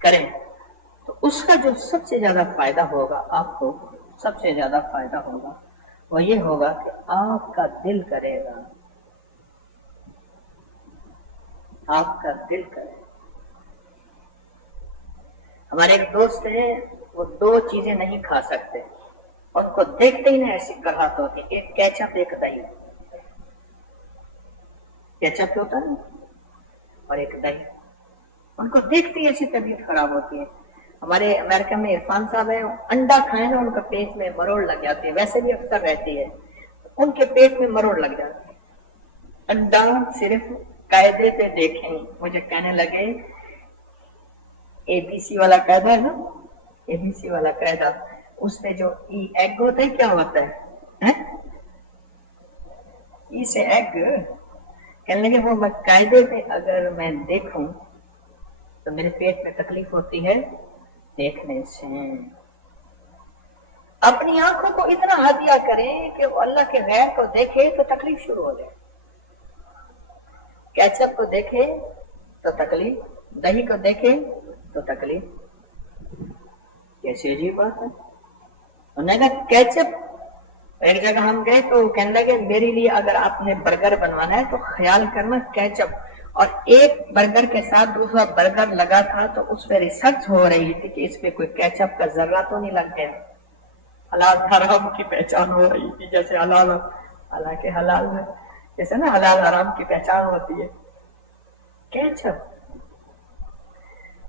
کریں، تو اس کا جو سب سے زیادہ فائدہ ہوگا، آپ کو سب سے زیادہ فائدہ ہوگا وہ یہ ہوگا کہ آپ کا دل کرے گا، آپ کا دل کرے گا۔ ہمارے ایک دوست ہیں، وہ دو چیزیں نہیں کھا سکتے، اور کو دیکھتے ہی نہیں ایسی کڑھاہٹ ہوتی، ایک کیچپ ایک دہی۔ کیچپ ہوتا ہے اور ایک دہی، ان کو دیکھتے ہی ایسی طبیعت خراب ہوتی ہے۔ ہمارے امریکہ میں عرفان صاحب ہیں، انڈا کھائیں نا ان کا پیٹ میں مروڑ لگ جاتی ہے، ویسے بھی اکثر رہتی ہے، ان کے پیٹ میں مروڑ لگ جاتی ہے۔ انڈا صرف قاعدے سے دیکھیں، مجھے کہنے لگے اے بی سی والا قاعدہ ہے نا، اے بی سی والا قاعدہ، اس میں جو ای ایگ ہوتا ہے کیا ہوتا ہے؟ ای سے ایگ، کہنے لگے وہ میں قاعدے پہ اگر میں دیکھوں تو میرے پیٹ میں تکلیف ہوتی ہے دیکھنے سے۔ اپنی آنکھوں کو اتنا ہدیہ کریں کہ وہ اللہ کے غیر کو دیکھے تو تکلیف شروع ہو جائے، کیچپ کو دیکھے تو تکلیف، دہی کو دیکھے تو تکلیف، کیسی عجیب بات ہے۔ انہوں نے کہا کیچپ، ایک جگہ ہم گئے تو کہنے لگے میرے لیے اگر آپ نے برگر بنوانا ہے تو خیال کرنا کیچپ، اور ایک برگر کے ساتھ دوسرا برگر لگا تھا تو اس پہ ریسرچ ہو رہی تھی کہ اس پہ کوئی کیچپ کا ذرہ تو نہیں لگ گیا، حلال حرام کی پہچان ہو رہی تھی، جیسے حلال، حالانکہ حلال میں جیسے نا حلال حرام کی پہچان ہوتی ہے، کیچپ۔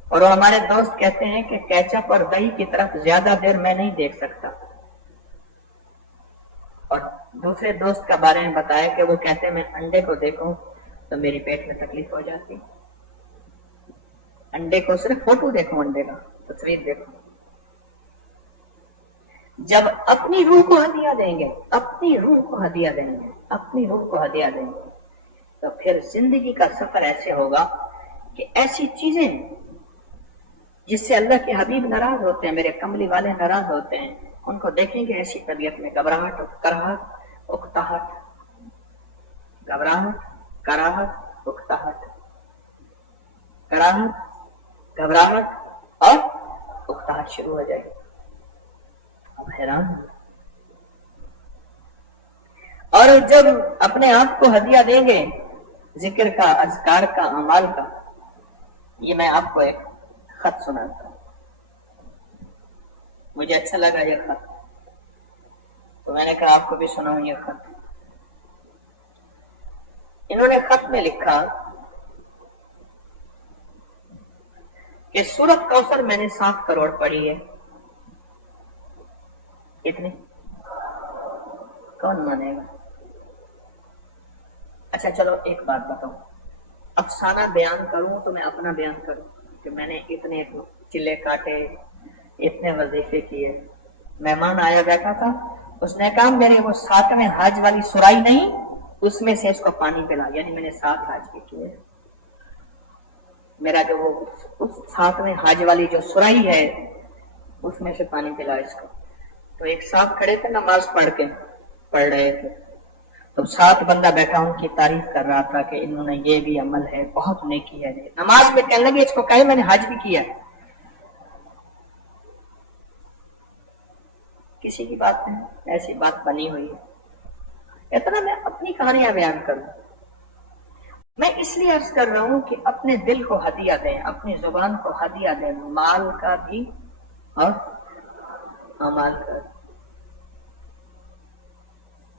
اور وہ ہمارے دوست کہتے ہیں کہ کیچپ اور دہی کی طرف زیادہ دیر میں نہیں دیکھ سکتا، اور دوسرے دوست کا بارے میں بتایا کہ وہ کہتے ہیں میں انڈے کو دیکھوں تو میری پیٹ میں تکلیف ہو جاتی، انڈے کو صرف فوٹو دیکھوں، انڈے کا تصویر دیکھوں۔ جب اپنی روح کو ہدیہ دیں گے، اپنی روح کو ہدیہ دیں گے، اپنی روح کو ہدیہ دیں گے، تو پھر زندگی کا سفر ایسے ہوگا کہ ایسی چیزیں جس سے اللہ کے حبیب ناراض ہوتے ہیں، میرے کملی والے ناراض ہوتے ہیں، ان کو دیکھیں گے ایسی طبیعت میں گھبراہٹ، کراہٹ، اکتاہٹ، گھبراہٹ، کراہٹ، اکتاہٹ، کراہٹ، گھبراہٹ اور اکتاہٹ شروع ہو جائے گی۔ اب حیران ہیں۔ اور جب اپنے آپ کو ہدیہ دیں گے ذکر کا، اذکار کا، اعمال کا، یہ میں آپ کو ایک خط سناتا ہوں، مجھے اچھا لگا یہ خط، تو میں نے کہا آپ کو بھی سناؤں یہ خط۔ انہوں نے خط میں لکھا کہ سورۃ کوثر میں نے 7 کروڑ پڑھی ہے، کتنی؟ کون مانے گا؟ اچھا چلو ایک بات بتاؤں، افسانہ بیان کروں تو میں اپنا بیان کروں کہ میں نے اتنے چلے کاٹے، اتنے وظیفے کیے۔ مہمان آیا بیٹھا تھا، اس نے کہا میرے وہ 7ویں حج والی سرائی نہیں، اس میں سے اس کو پانی پلا، یعنی میں نے 7 حج کے کیے، میرا جو وہ 7ویں حج والی جو سرائی ہے اس میں سے پانی پلا اس کو۔ تو ایک صاحب کھڑے تھے نماز پڑھ رہے تھے، تو 7 بندہ بیٹھا ان کی تعریف کر رہا تھا کہ انہوں نے یہ بھی عمل ہے، بہت نیکی ہے۔ نماز میں کہنے لگے اس کو کہے میں نے حج بھی کیا، کسی کی بات نہیں، ایسی بات بنی ہوئی ہے۔ اتنا میں اپنی کہانیاں بیان کروں، میں اس لیے عرض کر رہا ہوں کہ اپنے دل کو ہدیہ دیں، اپنی زبان کو ہدیہ دیں، مال کا بھی اور اعمال کا۔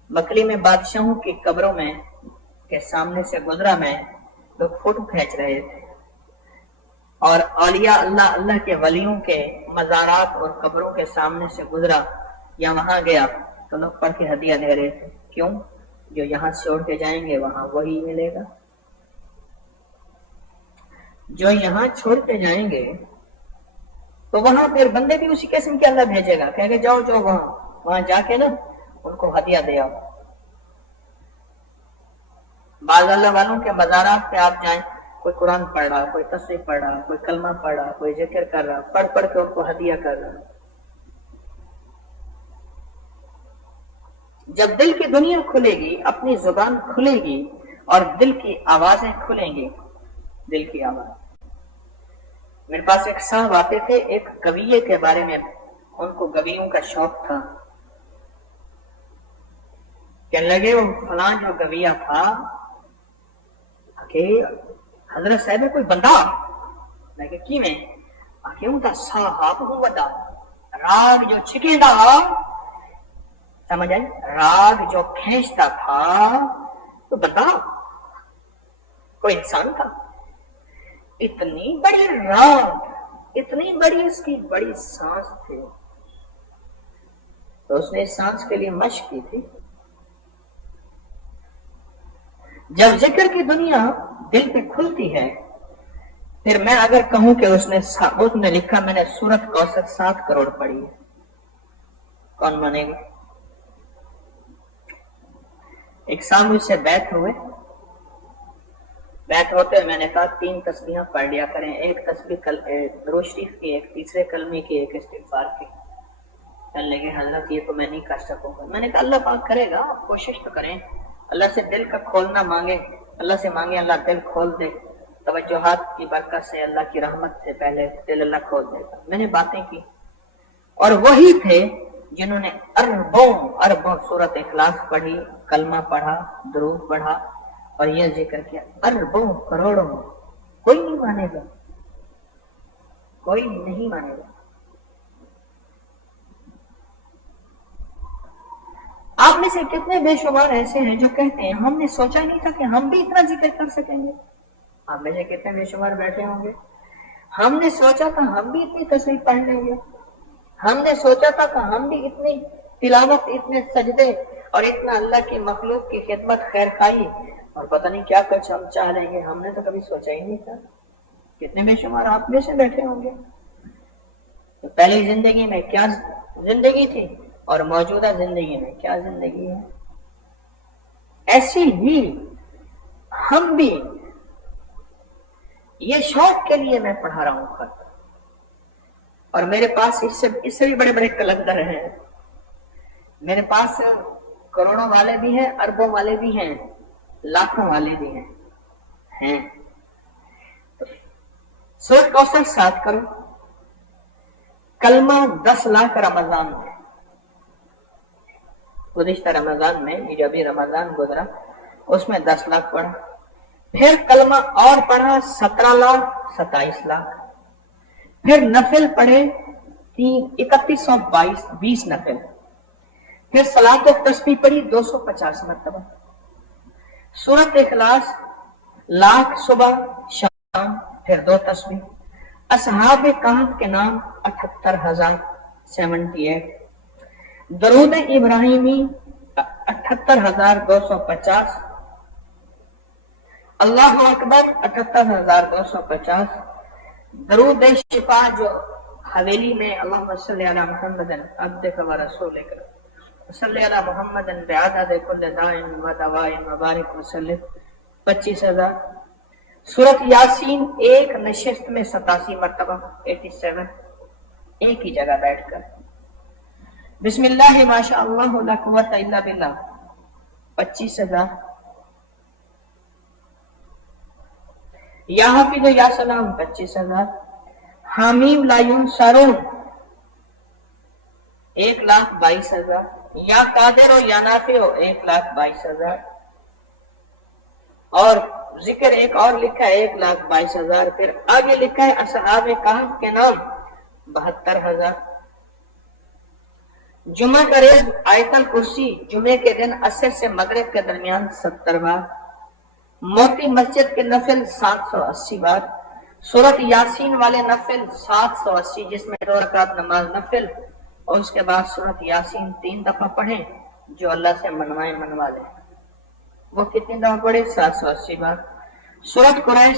مکلی میں بادشاہوں کی قبروں میں کے سامنے سے گزرا میں، لوگ فوٹو کھینچ رہے تھے، اور اولیاء اللہ، اللہ کے ولیوں کے مزارات اور قبروں کے سامنے سے گزرا یا وہاں گیا تو لوگ پڑھ کے ہدیہ دے رہے تھے، کیوں؟ جو یہاں چھوڑ کے جائیں گے وہاں وہی ملے گا۔ جو یہاں چھوڑ کے جائیں گے تو وہاں پھر بندے بھی اسی قسم کے اللہ بھیجے گا، کہیں گے جاؤ جاؤ وہاں جا کے نا ان کو ہدیہ دے آؤ۔ بعض اللہ والوں کے مزارات پہ آپ جائیں، کوئی قرآن پڑھ رہا، کوئی تسبیح پڑھ رہا، کوئی کلمہ پڑھ رہا، کوئی ذکر کر رہا، پڑھ پڑھ کے ان کو ہدیہ کر رہا۔ جب دل کی دنیا کھلے گی، اپنی زبان کھلے گی اور دل کی آوازیں کھلیں گی، دل کی آواز۔ میرے پاس ایک صاحب آتے تھے، ایک گویے کے بارے میں، ان کو گویوں کا شوق تھا، کہنے لگے وہ فلاں جو گویا تھا کہ حضرت صاحب کوئی بندہ میں کہ کی میں کیوں تھا صاحب ہوں بندہ راگ جو چھکیندا سمجھ آئی، راگ جو کھینچتا تھا تو بندہ کوئی انسان تھا، اتنی بڑی راگ، اتنی بڑی اس کی بڑی سانس تھی، تو اس نے اس سانس کے لیے مشق کی تھی۔ جب ذکر کی دنیا دل پہ کھلتی ہے، پھر میں اگر کہوں کہ اس نے لکھا میں نے سورت کوثر 7 کروڑ پڑھی ہے، کون مانے گا؟ ایک صاحب مجھ سے بیعت ہوئے، بیعت ہوتے میں نے کہا 3 تسبیحاں پڑھ لیا کریں، ایک تسبیح درود شریف کی، ایک تیسرے کلمے کی، ایک استغفار کی۔ کہنے لگے حضرت یہ تو میں نہیں کر سکوں گا۔ میں نے کہا اللہ پاک کرے گا، آپ کوشش تو کریں، اللہ سے دل کا کھولنا مانگے، اللہ سے مانگے اللہ دل کھول دے، توجہات کی برکت سے، اللہ کی رحمت سے پہلے دل اللہ کھول دے گا۔ میں نے باتیں کی، اور وہی تھے جنہوں نے اربوں سورت اخلاص پڑھی، کلمہ پڑھا، درود پڑھا اور یہ ذکر کیا، اربوں کروڑوں۔ کوئی نہیں مانے گا، کوئی نہیں مانے گا۔ آپ میں سے کتنے بے شمار ایسے ہیں جو کہتے ہیں ہم نے سوچا نہیں تھا کہ ہم بھی اتنا ذکر کر سکیں گے۔ آپ میں سے کتنے بے شمار بیٹھے ہوں گے، ہم نے سوچا تھا ہم بھی اتنی تسبیح پڑھ لیں گے، ہم نے سوچا تھا کہ ہم بھی اتنی تلاوت، اتنے سجدے اور اتنا اللہ کی مخلوق کی خدمت خیر خواہی اور پتہ نہیں کیا کچھ ہم چاہ لیں گے، ہم نے تو کبھی سوچا ہی نہیں تھا۔ کتنے بے شمار آپ میں سے بیٹھے ہوں گے۔ تو پہلی زندگی میں کیا زندگی تھی اور موجودہ زندگی میں کیا زندگی ہے، ایسی ہی ہم بھی یہ شوق کے لیے میں پڑھا رہا ہوں خط، اور میرے پاس اس سے بھی بڑے بڑے کلندر ہیں، میرے پاس کروڑوں والے بھی ہیں، اربوں والے بھی ہیں، لاکھوں والے بھی ہیں۔ سورۃ کوثر 7 کرو، کلمہ 10 لاکھ رمضان میں، گزشتہ رمضان میں یہ جو بھی رمضان گزرا اس میں 10 لاکھ پڑھا، پھر کلمہ اور پڑھا 17 لاکھ 27 لاکھ، پھر نفل پڑھے 3122 نفل، پھر صلاۃ و تسبیح پڑھی 250 مرتبہ، سورۃ اخلاص لاکھ صبح شام، پھر 2 تسبیح، اصحاب کہف کے نام 78,078، درود ابراہیمی 78,250، اللہ اکبر 78,250، درود شفا جو حویلی میں اللہم صلی علی محمد عبدک و رسولک صلی علی محمد بعدد کل داء و دواء مبارک وسلم 25,000، سورۃ یاسین ایک نشست میں 87 مرتبہ 87، ایک ہی جگہ بیٹھ کر، بسم اللہ ما شاء اللہ لا قوت الا باللہ 25,000، یا حافظ یا سلام 25,000، حامیم لا ینصرون 1,22,000، یا قادر و یا نافع 1,22,000، اور ذکر ایک اور لکھا ہے 1,22,000، پھر آگے لکھا ہے اصحاب کہف کے نام 72,000، جمعہ کا روز آیت الکرسی جمعے کے دن عصر سے مغرب کے درمیان 70 بار، موتی مسجد کے نفل 780 بار، سورۃ یاسین والے نفل 780 جس میں 2 رکعت نماز نفل، اور اس کے بعد سورۃ یاسین 3 دفعہ پڑھیں، جو اللہ سے منوا لے، وہ کتنی دفعہ پڑھے 780 بار، سورۃ قریش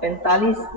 45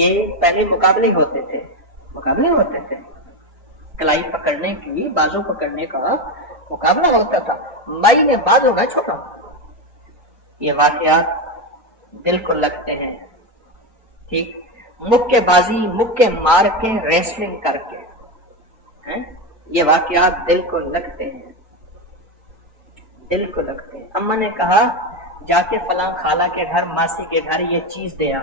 یہ پہلے مقابلے ہوتے تھے کلائی پکڑنے کی، بازو پکڑنے کا مقابلہ ہوتا تھا، مائی نے بازو میں چھوٹا. یہ واقعات دل کو لگتے ہیں، ٹھیک، مکے بازی، مکے مار کے، ریسلنگ کر کے، یہ واقعات دل کو لگتے ہیں. اما نے کہا جا کے فلاں خالہ کے گھر، ماسی کے گھر یہ چیز دیا.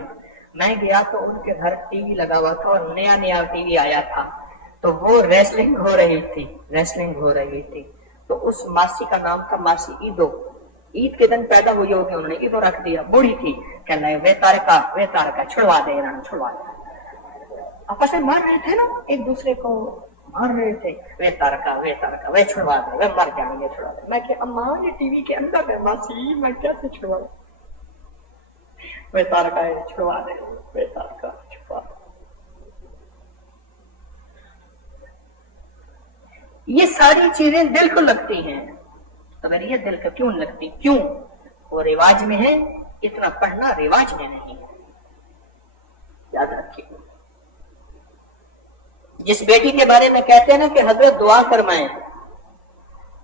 میں گیا تو ان کے گھر ٹی وی لگا ہوا تھا اور نیا ٹی وی آیا تھا، تو وہ ریسلنگ ہو رہی تھی. تو اس ماسی کا نام تھا ماسی ایدو. عید کے دن پیدا ہوئی ہوگی، انہوں نے ایدو رکھ دیا. بوڑھی تھی، کہنے لگے وے تارکا چھڑوا دے. آپس میں مار رہے تھے نا، ایک دوسرے کو مار رہے تھے، وے تارکا وے چھڑوا دے، وے مر جائیں گے چھڑوا دے. میں کہ اماں یہ ٹی وی کے اندر ہے ماسی، میں کیسے چھڑوا دوں؟ وے تارکا چھڑوا دے، وے تارکا چھڑوا دے. یہ ساری چیزیں دل کو لگتی ہیں. اگر یہ دل کو کیوں لگتی؟ کیوں؟ وہ رواج میں ہے، اتنا پڑھنا رواج میں نہیں ہے. یاد رکھیے. جس بیٹی کے بارے میں کہتے ہیں نا کہ حضرت دعا فرمائیں،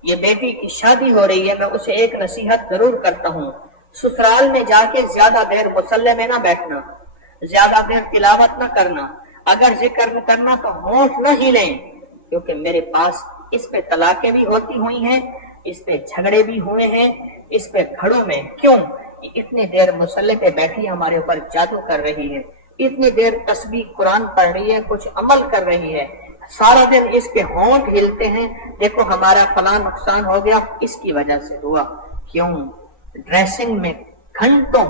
یہ بیٹی کی شادی ہو رہی ہے، میں اسے ایک نصیحت ضرور کرتا ہوں، سسرال میں جا کے زیادہ دیر مصلی میں نہ بیٹھنا، زیادہ دیر تلاوت نہ کرنا، اگر ذکر نہ کرنا تو ہونٹ نہ ہلیں، کیونکہ میرے پاس اس پہ طلاقیں بھی ہوتی ہوئی ہیں، اس پہ جھگڑے بھی ہوئے ہیں، اس پہ گھروں میں. کیوں؟ اتنی دیر مصلی پہ بیٹھی ہمارے اوپر جادو کر رہی ہے، اتنی دیر تسبیح قرآن پڑھ رہی ہے، کچھ عمل کر رہی ہے، سارا دن اس کے ہونٹ ہلتے ہیں، دیکھو ہمارا فلاں نقصان ہو گیا، اس کی وجہ سے ہوا. کیوں؟ ڈریسنگ میں گھنٹوں،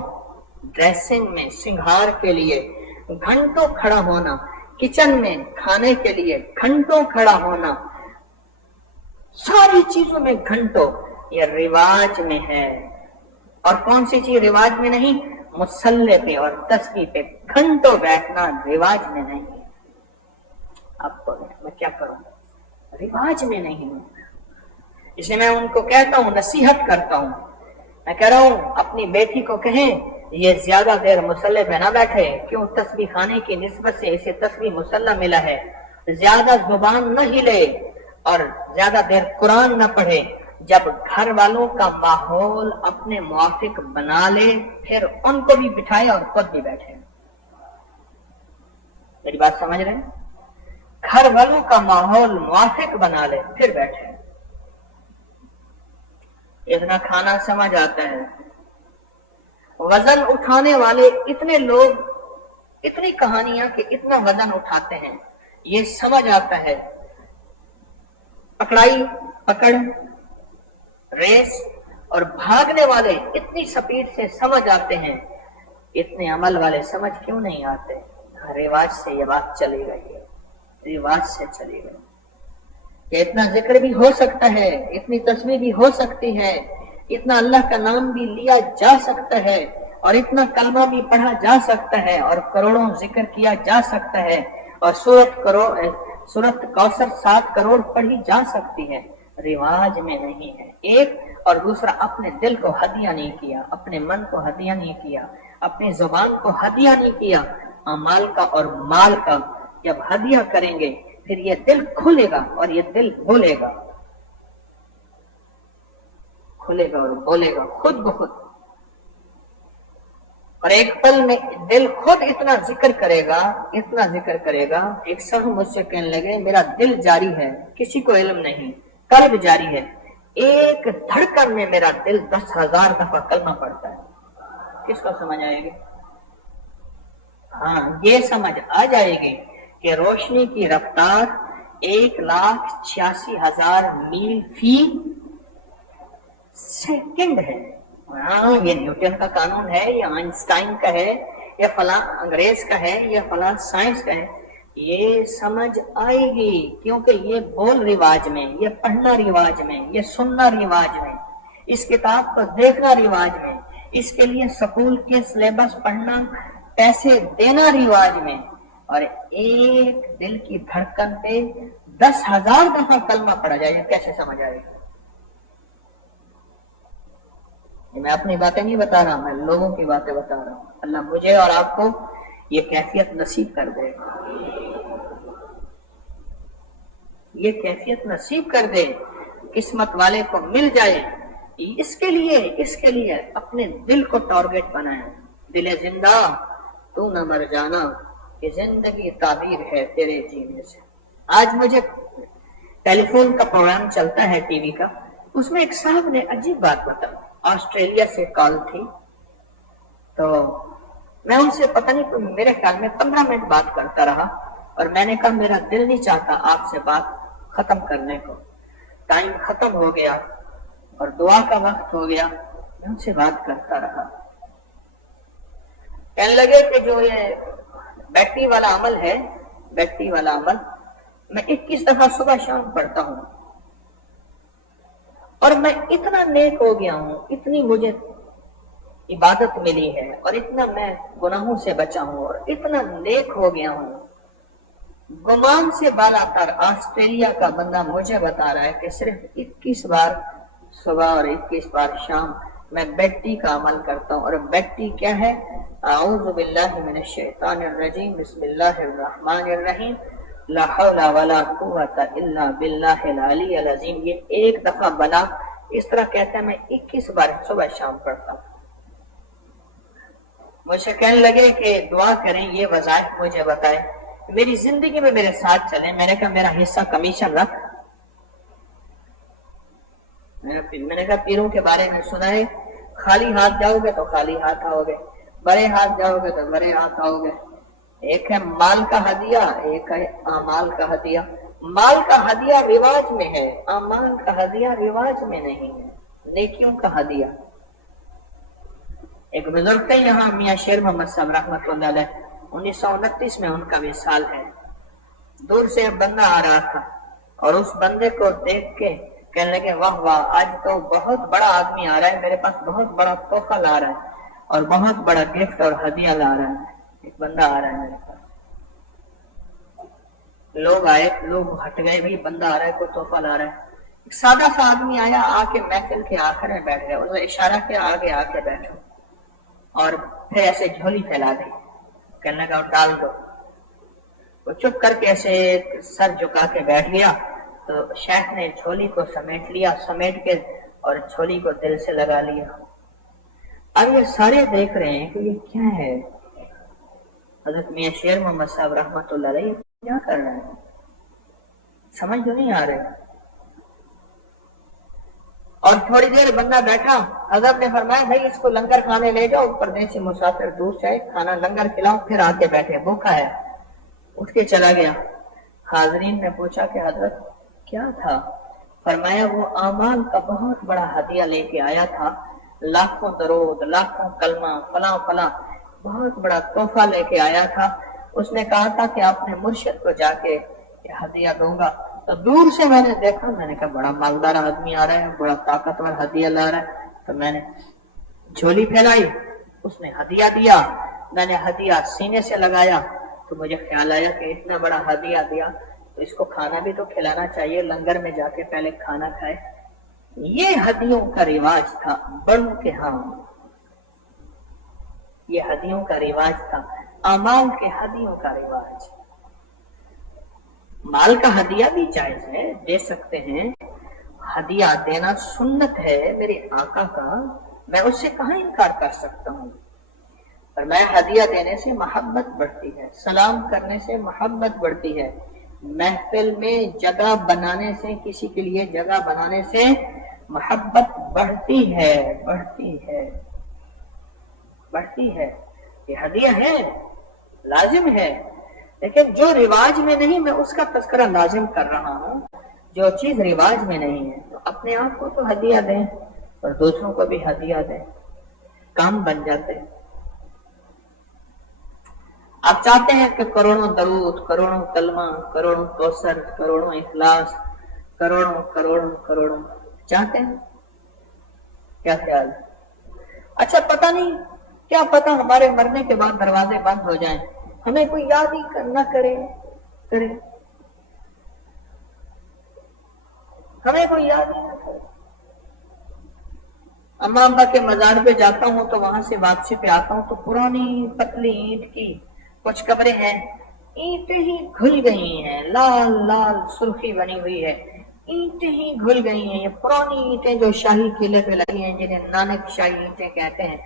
ڈریسنگ میں سنگھار کے لیے گھنٹوں کھڑا ہونا، کچن میں کھانے کے لیے گھنٹوں کھڑا ہونا، ساری چیزوں میں گھنٹوں. یہ رواج میں ہے. اور کون سی چیز رواج میں نہیں؟ مصلی پہ اور تسبیح پہ گھنٹوں بیٹھنا رواج میں نہیں. اب تو میں کیا کروں؟ رواج میں نہیں. اس لیے میں ان کو کہتا ہوں، نصیحت کرتا ہوں، میں کہہ رہا ہوں اپنی بیٹی کو کہیں یہ زیادہ دیر مصلی پہ نہ بیٹھے. کیوں؟ تسبیح خانے کی نسبت سے اسے تسبیح مصلی ملا ہے. زیادہ زبان نہ ہلے اور زیادہ دیر قرآن نہ پڑھے. جب گھر والوں کا ماحول اپنے موافق بنا لے پھر ان کو بھی بٹھائے اور خود بھی بیٹھے. میری بات سمجھ رہے ہیں؟ گھر والوں کا ماحول موافق بنا لے پھر بیٹھے. اتنا کھانا سمجھ آتا ہے. وزن اٹھانے والے اتنے لوگ، اتنی کہانیاں کہ اتنا وزن اٹھاتے ہیں، یہ سمجھ آتا ہے. پکڑائی، پکڑ، ریس اور بھاگنے والے اتنی سپیڈ سے سمجھ آتے ہیں، اتنے عمل والے سمجھ کیوں نہیں آتے؟ رواج سے یہ بات چلی گئی ہے، رواج سے چلی گئی کہ اتنا ذکر بھی ہو سکتا ہے، اتنی تسبیح بھی ہو سکتی ہے، اتنا اللہ کا نام بھی لیا جا سکتا ہے، اور اتنا کلمہ بھی پڑھا جا سکتا ہے، اور کروڑوں ذکر کیا جا سکتا ہے، اور سورت کوثر 7 کروڑ پڑھی جا سکتی ہے. رواج میں نہیں ہے. ایک اور دوسرا، اپنے دل کو ہدیہ نہیں کیا، اپنے من کو ہدیہ نہیں کیا، اپنی زبان کو ہدیہ نہیں کیا، اعمال کا اور مال کا. جب ہدیہ کریں گے پھر یہ دل کھلے گا اور یہ دل بولے گا، کھلے گا اور بولے گا خود بخود. اور ایک پل میں دل خود اتنا ذکر کرے گا، اتنا ذکر کرے گا. ایک شخص مجھ سے کہنے لگے میرا دل جاری ہے، کسی کو علم نہیں، قلب جاری ہے، ایک دھڑکن میں میرا دل 10,000 دفعہ کلمہ پڑتا ہے. کس کو سمجھ آئے گی؟ ہاں، یہ سمجھ آ جائے گی کہ روشنی کی رفتار 1,86,000 میل فی سیکنڈ ہے. ہاں، یہ نیوٹن کا قانون ہے، یہ آئنسٹائن کا ہے، یہ فلاں انگریز کا ہے، یہ فلاں سائنس کا ہے. یہ سمجھ آئے گی کیونکہ یہ بول رواج میں، یہ پڑھنا رواج میں، یہ سننا رواج میں، اس کتاب کو دیکھنا رواج میں، اس کے لیے سکول کے سلیبس پڑھنا، پیسے دینا رواج میں. اور ایک دل کی دھڑکن پہ 10,000 دفعہ کلمہ پڑھا جائے، کیسے سمجھ آئے گا؟ میں اپنی باتیں نہیں بتا رہا، میں لوگوں کی باتیں بتا رہا ہوں. اللہ مجھے اور آپ کو یہ کیفیت نصیب کر دے، یہ کیفیت نصیب کر دے، قسمت والے کو مل جائے۔ اس کے لیے اپنے دل کو ٹارگٹ بنائیں، دل زندہ تو نہ مر جانا، کہ زندگی تعبیر ہے تیرے جینے سے۔ آج مجھے ٹیلی فون کا پروگرام چلتا ہے ٹی وی کا، اس میں ایک صاحب نے عجیب بات بتائی، آسٹریلیا سے کال تھی، تو میں ان سے پتہ نہیں میرے خیال میں 15 منٹ بات کرتا رہا، اور میں نے کہا میرا دل نہیں چاہتا آپ سے بات ختم کرنے کو، ٹائم ختم ہو گیا اور دعا کا وقت ہو گیا، میں ان سے بات کرتا رہا۔ کہنے لگے کہ جو یہ بیٹری والا عمل ہے، بیٹری والا عمل میں 21 دفعہ صبح شام پڑھتا ہوں، اور میں اتنا نیک ہو گیا ہوں، اتنی مجھے عبادت ملی ہے، اور اتنا میں گناہوں سے بچا ہوں، اور اتنا نیک ہو گیا ہوں۔ گمان سے بالا تر آسٹریلیا کا بندہ مجھے بتا رہا ہے کہ صرف 21 بار صبح اور 21 بار شام میں بیٹی کا عمل کرتا ہوں، اور بیٹی کیا ہے؟ اعوذ باللہ من الشیطان الرجیم، بسم اللہ الرحمن الرحیم، لا حول ولا قوت الا باللہ العلی العظیم۔ یہ ایک دفعہ بنا، اس طرح کہتا ہے میں 21 بار صبح شام پڑھتا ہوں۔ مجھ سے کہنے لگے کہ دعا کریں، یہ وظائف مجھے بتائیں، میری زندگی میں میرے ساتھ چلیں۔ میں نے کہا میرا حصہ کمیشن رکھ۔ میں نے کہا پیروں کے بارے میں سنا ہے، خالی ہاتھ جاؤ گے تو خالی ہاتھ آؤ گے، بڑے ہاتھ جاؤ گے تو بڑے ہاتھ آؤ گے۔ ایک ہے مال کا ہدیہ، ایک ہے اعمال کا ہدیہ۔ مال کا ہدیہ رواج میں ہے، اعمال کا ہدیہ رواج میں نہیں ہے، نیکیوں کا ہدیہ۔ ایک بزرگ تھے یہاں، میاں شیر محمد صاحب رحمۃ اللہ علیہ، 1929 میں ان کا وصال ہے۔ دور سے ایک بندہ آ رہا تھا، اور اس بندے کو دیکھ کے کہنے لگے واہ واہ، آج تو بہت بڑا آدمی آ رہا ہے، میرے پاس بہت بڑا تحفہ لا رہا ہے، اور بہت بڑا گفٹ اور ہدیہ لا رہا ہے۔ ایک بندہ آ رہا ہے میرے پاس، لوگ آئے، لوگ ہٹ گئے، بھی بندہ آ رہا ہے، کوئی تحفہ لا رہا ہے۔ ایک سادہ سا آدمی آیا، آ کے محفل کے آخر میں بیٹھ گیا، انہوں نے اشارہ کیا آگے آ کے بیٹھو، اور پھر ایسے جھولی پھیلا دی، کہنے لگا ڈال دو۔ وہ چپ کر کے ایسے سر جھکا کے بیٹھ گیا، تو شیخ نے جھولی کو سمیٹ لیا، سمیٹ کے اور جھولی کو دل سے لگا لیا۔ اب یہ سارے دیکھ رہے ہیں کہ یہ کیا ہے؟ حضرت میاں شیر محمد صاحب رحمۃ اللہ علیہ کیا کر رہے ہیں؟ سمجھ تو نہیں آ رہے۔ اور تھوڑی دیر بندہ بیٹھا، حضرت نے فرمایا بھائی اس کو لنگر کھانے لے جاؤ، پردیسی مسافر دور سے آئے، کھانا لنگر کھلاؤ، پھر آ کے بیٹھے، بھوکا ہے۔ اٹھ کے چلا گیا۔ حاضرین نے پوچھا کہ حضرت کیا تھا؟ فرمایا وہ اعمال کا بہت بڑا ہدیہ لے کے آیا تھا، لاکھوں درود، لاکھوں کلمہ، فلاں فلاں، بہت بڑا تحفہ لے کے آیا تھا۔ اس نے کہا تھا کہ اپنے مرشد کو جا کے یہ ہدیہ دوں گا، تو دور سے میں نے دیکھا، میں نے کہا بڑا مالدار آدمی آ رہا ہے، بڑا طاقتور ہدیہ لا رہا ہے، تو میں نے جھولی پھیلائی، اس نے ہدیہ دیا، میں نے ہدیہ سینے سے لگایا، تو مجھے خیال آیا کہ اتنا بڑا ہدیہ دیا تو اس کو کھانا بھی تو کھلانا چاہیے، لنگر میں جا کے پہلے کھانا کھائے۔ یہ ہدیوں کا رواج تھا بڑوں کے ہاں، یہ ہدیوں کا رواج تھا، اعمال کے ہدیوں کا رواج۔ مال کا ہدیہ بھی جائز ہے، دے سکتے ہیں، ہدیہ دینا سنت ہے میرے آقا کا، میں اس سے کہاں انکار کر سکتا ہوں۔ اور میں ہدیہ دینے سے محبت بڑھتی ہے، سلام کرنے سے محبت بڑھتی ہے، محفل میں جگہ بنانے سے، کسی کے لیے جگہ بنانے سے محبت بڑھتی ہے، بڑھتی ہے، بڑھتی ہے۔ یہ ہدیہ ہے، لازم ہے، لیکن جو رواج میں نہیں، میں اس کا تذکرہ لازم کر رہا ہوں۔ جو چیز رواج میں نہیں ہے تو اپنے آپ کو تو ہدیہ دیں اور دوسروں کو بھی ہدیہ دیں، کام بن جاتے ہیں۔ آپ چاہتے ہیں کہ کروڑوں درود، کروڑوں کلمہ، کروڑوں کوثر، کروڑوں اخلاص، کروڑوں کروڑوں کروڑوں چاہتے ہیں؟ کیا خیال ہے؟ اچھا پتہ نہیں، کیا پتہ ہمارے مرنے کے بعد دروازے بند ہو جائیں، ہمیں کوئی یاد ہی نہ کرے، ہمیں کوئی یاد ہی نہ کرے۔ اماں ابا کے مزار پہ جاتا ہوں تو وہاں سے واپسی پہ آتا ہوں تو پرانی پتلی اینٹ کی کچھ قبریں ہیں اینٹیں ہی گھل گئی ہیں، لال لال سرخی بنی ہوئی ہے، اینٹیں ہی گھل گئی ہیں. یہ پرانی اینٹیں جو شاہی قلعے پہ لگی ہیں، جنہیں نانک شاہی اینٹیں کہتے ہیں،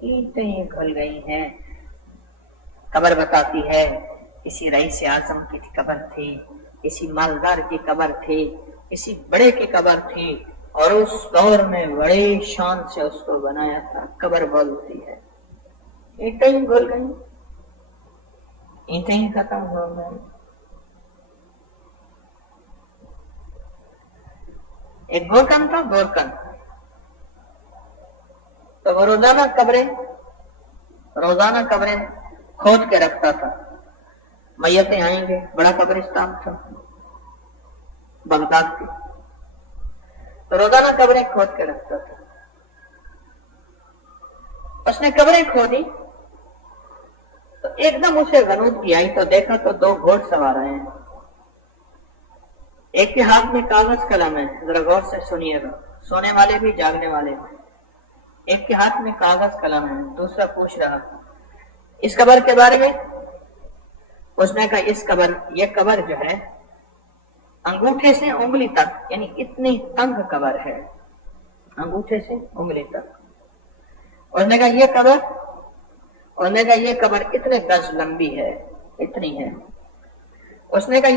اینٹیں ہی گھل گئی ہیں. قبر بتاتی ہے کسی رئیس اعظم کی قبر تھی، کسی مالدار کی قبر تھی، کسی بڑے کی قبر تھی، اور اس دور میں بڑے شان سے اس کو بنایا تھا. قبر بولتی ہے اینٹیں ہی گھل گئی، اینٹیں ہی ختم ہو گئی. ایک گورکن تھا، گورکن تو وہ روزانہ قبریں کھود کے رکھتا تھا. میتیں آئیں گے، بڑا قبرستان تھا بغداد کی، تو روزانہ قبریں کھود کے رکھتا تھا. اس نے قبریں کھودی تو ایک دم اسے غنودگی آئی، تو دیکھا تو دو گھوڑ سوار آئے ہیں. ایک کے ہاتھ میں کاغذ قلم ہے، ذرا غور سے سنیے گا، سونے والے بھی جاگنے والے بھی. ایک کے ہاتھ میں کاغذ قلم ہے، دوسرا پوچھ رہا اس قبر کے بارے میں. اس نے کہا یہ قبر جو ہے انگوٹھے سے انگلی تک، یعنی اتنی تنگ قبر ہے، انگوٹھے سے انگلی تک. اس نے کہا یہ قبر اتنے گز لمبی ہے، اتنی ہے. اس نے کہا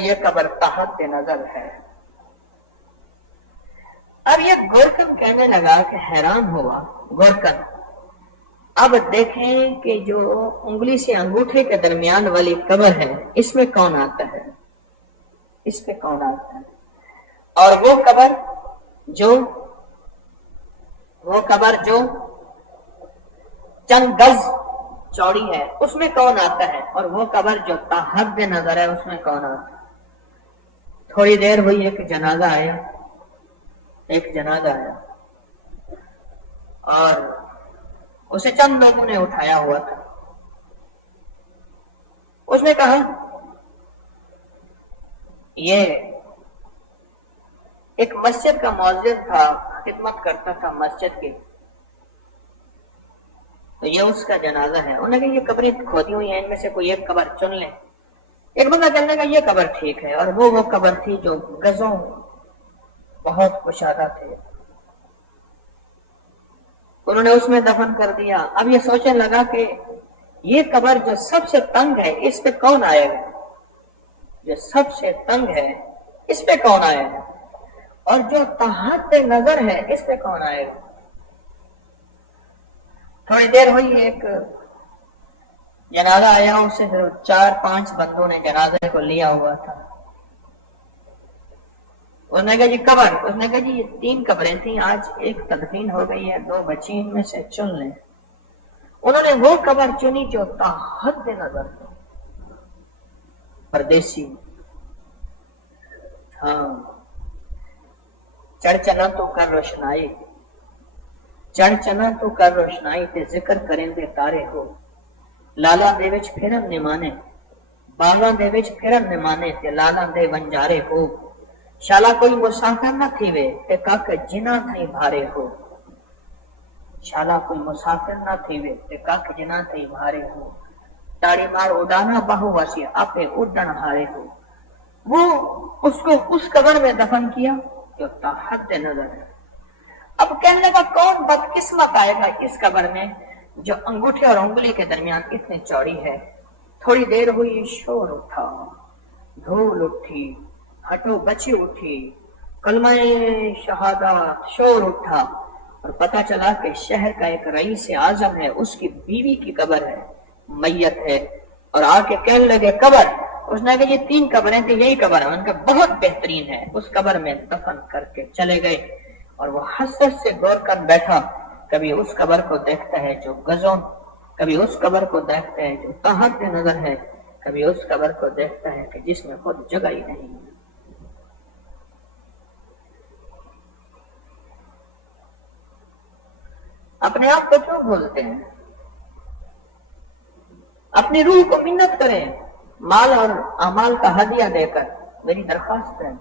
یہ قبر تحت نظر ہے. اب یہ گورکن کہنے لگا کہ حیران ہوا گورکن، اب دیکھیں کہ جو انگلی سے انگوٹھے کے درمیان والی قبر ہے، اس میں کون آتا ہے، اس پہ کون آتا ہے، اور وہ قبر جو چند گز چوڑی ہے، اس میں کون آتا ہے، اور وہ قبر جو تحت نظر ہے، اس میں کون آتا ہے. تھوڑی دیر ہوئی، ایک جنازہ آیا اور اسے چند لوگوں نے اٹھایا ہوا تھا. اس نے کہا یہ ایک مسجد کا مؤذن تھا، خدمت کرتا تھا مسجد کی، تو یہ اس کا جنازہ ہے. انہوں نے کہا یہ قبریں کھودی ہوئی ہیں، ان میں سے کوئی ایک قبر چن لیں. ایک بندہ کہنے لگا یہ قبر ٹھیک ہے، اور وہ قبر تھی جو گزوں بہت کشادہ تھے. انہوں نے اس میں دفن کر دیا. اب یہ سوچنے لگا کہ یہ قبر جو سب سے تنگ ہے، اس پہ کون آئے گا، جو سب سے تنگ ہے اس پہ کون آئے گا، اور جو تحت نظر ہے اس پہ کون آئے گا. تھوڑی دیر ہوئی، ایک جنازہ آیا، اسے 4-5 بندوں نے جنازے کو لیا ہوا تھا. اس نے کہا جی قبر، اس نے کہا جی یہ 3 قبریں تھیں، آج ایک تدفین ہو گئی ہے، 2 بچی، ان میں سے چن لیں. انہوں نے وہ قبر چنی جو تحت نظر تھی. پردیسی، ہاں، چڑھ چنا تو کر روشنائی تے ذکر کریں دے تارے ہو. لالا دے وچ پھرن نمانے، باغاں دے وچ پھرن نمانے تے لالا دے ونجارے ہو. شالا کوئی مسافر نہ تھیوے تے کاک جنا تھئی بھارے ہو. شالا کوئی مسافر نہ تھیوے تے کاک جنا تھئی بھارے ہو. تاڑی مار اڈانا باہو واسی آپے اڈن ہارے ہو. وہ اس کو اس قبر میں دفن کیا جو تحت نظر ہے. اب کہنے لگا کون بدقسمت آئے گا اس قبر میں جو انگوٹھے اور انگلی کے درمیان اتنی چوڑی ہے. تھوڑی دیر ہوئی، شور اٹھا، دھول اٹھی، ہٹو بچی اٹھی، کلمہ شہادت، شور اٹھا، اور پتا چلا کہ شہر کا ایک رئیس اعظم ہے، اس کی بیوی کی قبر ہے، میت ہے. اور آ کے کہنے لگے قبر. اس نے کہا یہ 3 قبریں تھیں، یہی قبر ہے. ان کا بہت بہترین ہے. اس قبر میں دفن کر کے چلے گئے. اور وہ حسرت سے غور کر بیٹھا، کبھی اس قبر کو دیکھتا ہے جو گزوں، کبھی اس قبر کو دیکھتا ہے جو تحت نظر ہے، کبھی اس قبر کو دیکھتا ہے کہ جس میں خود جگہ ہی نہیں. اپنے آپ کو کیوں بھولتے ہیں؟ اپنی روح کو منت کریں، مال اور اعمال کا ہدیہ دے کر. میری درخواست ہے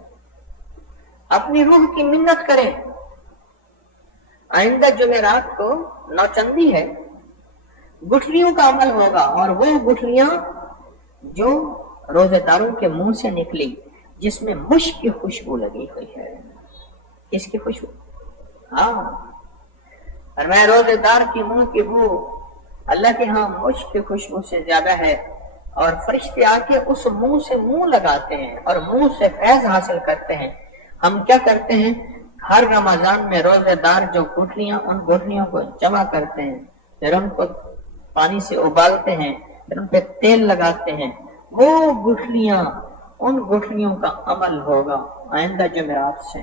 اپنی روح کی منت کریں. آئندہ جمعرات کو نوچندی ہے، گٹھلیوں کا عمل ہوگا، اور وہ گٹھلیاں جو روزے داروں کے منہ سے نکلی جس میں مشک کی خوشبو لگی ہوئی ہے. کس کی خوشبو؟ ہاں، اور میں روزے دار کی منہ کی بو اللہ کے ہاں مشک کی خوشبو سے زیادہ ہے، اور فرشتے آ کے اس منہ سے منہ لگاتے ہیں اور منہ سے فیض حاصل کرتے ہیں. ہم کیا کرتے ہیں؟ ہر رمضان میں روزے دار جو گٹھلیاں، ان گٹھلیوں کو جمع کرتے ہیں، پھر ان کو پانی سے ابالتے ہیں، پھر ان پہ تیل لگاتے ہیں. وہ گٹھلیاں، ان گٹھلیوں کا عمل ہوگا آئندہ جمعرات سے.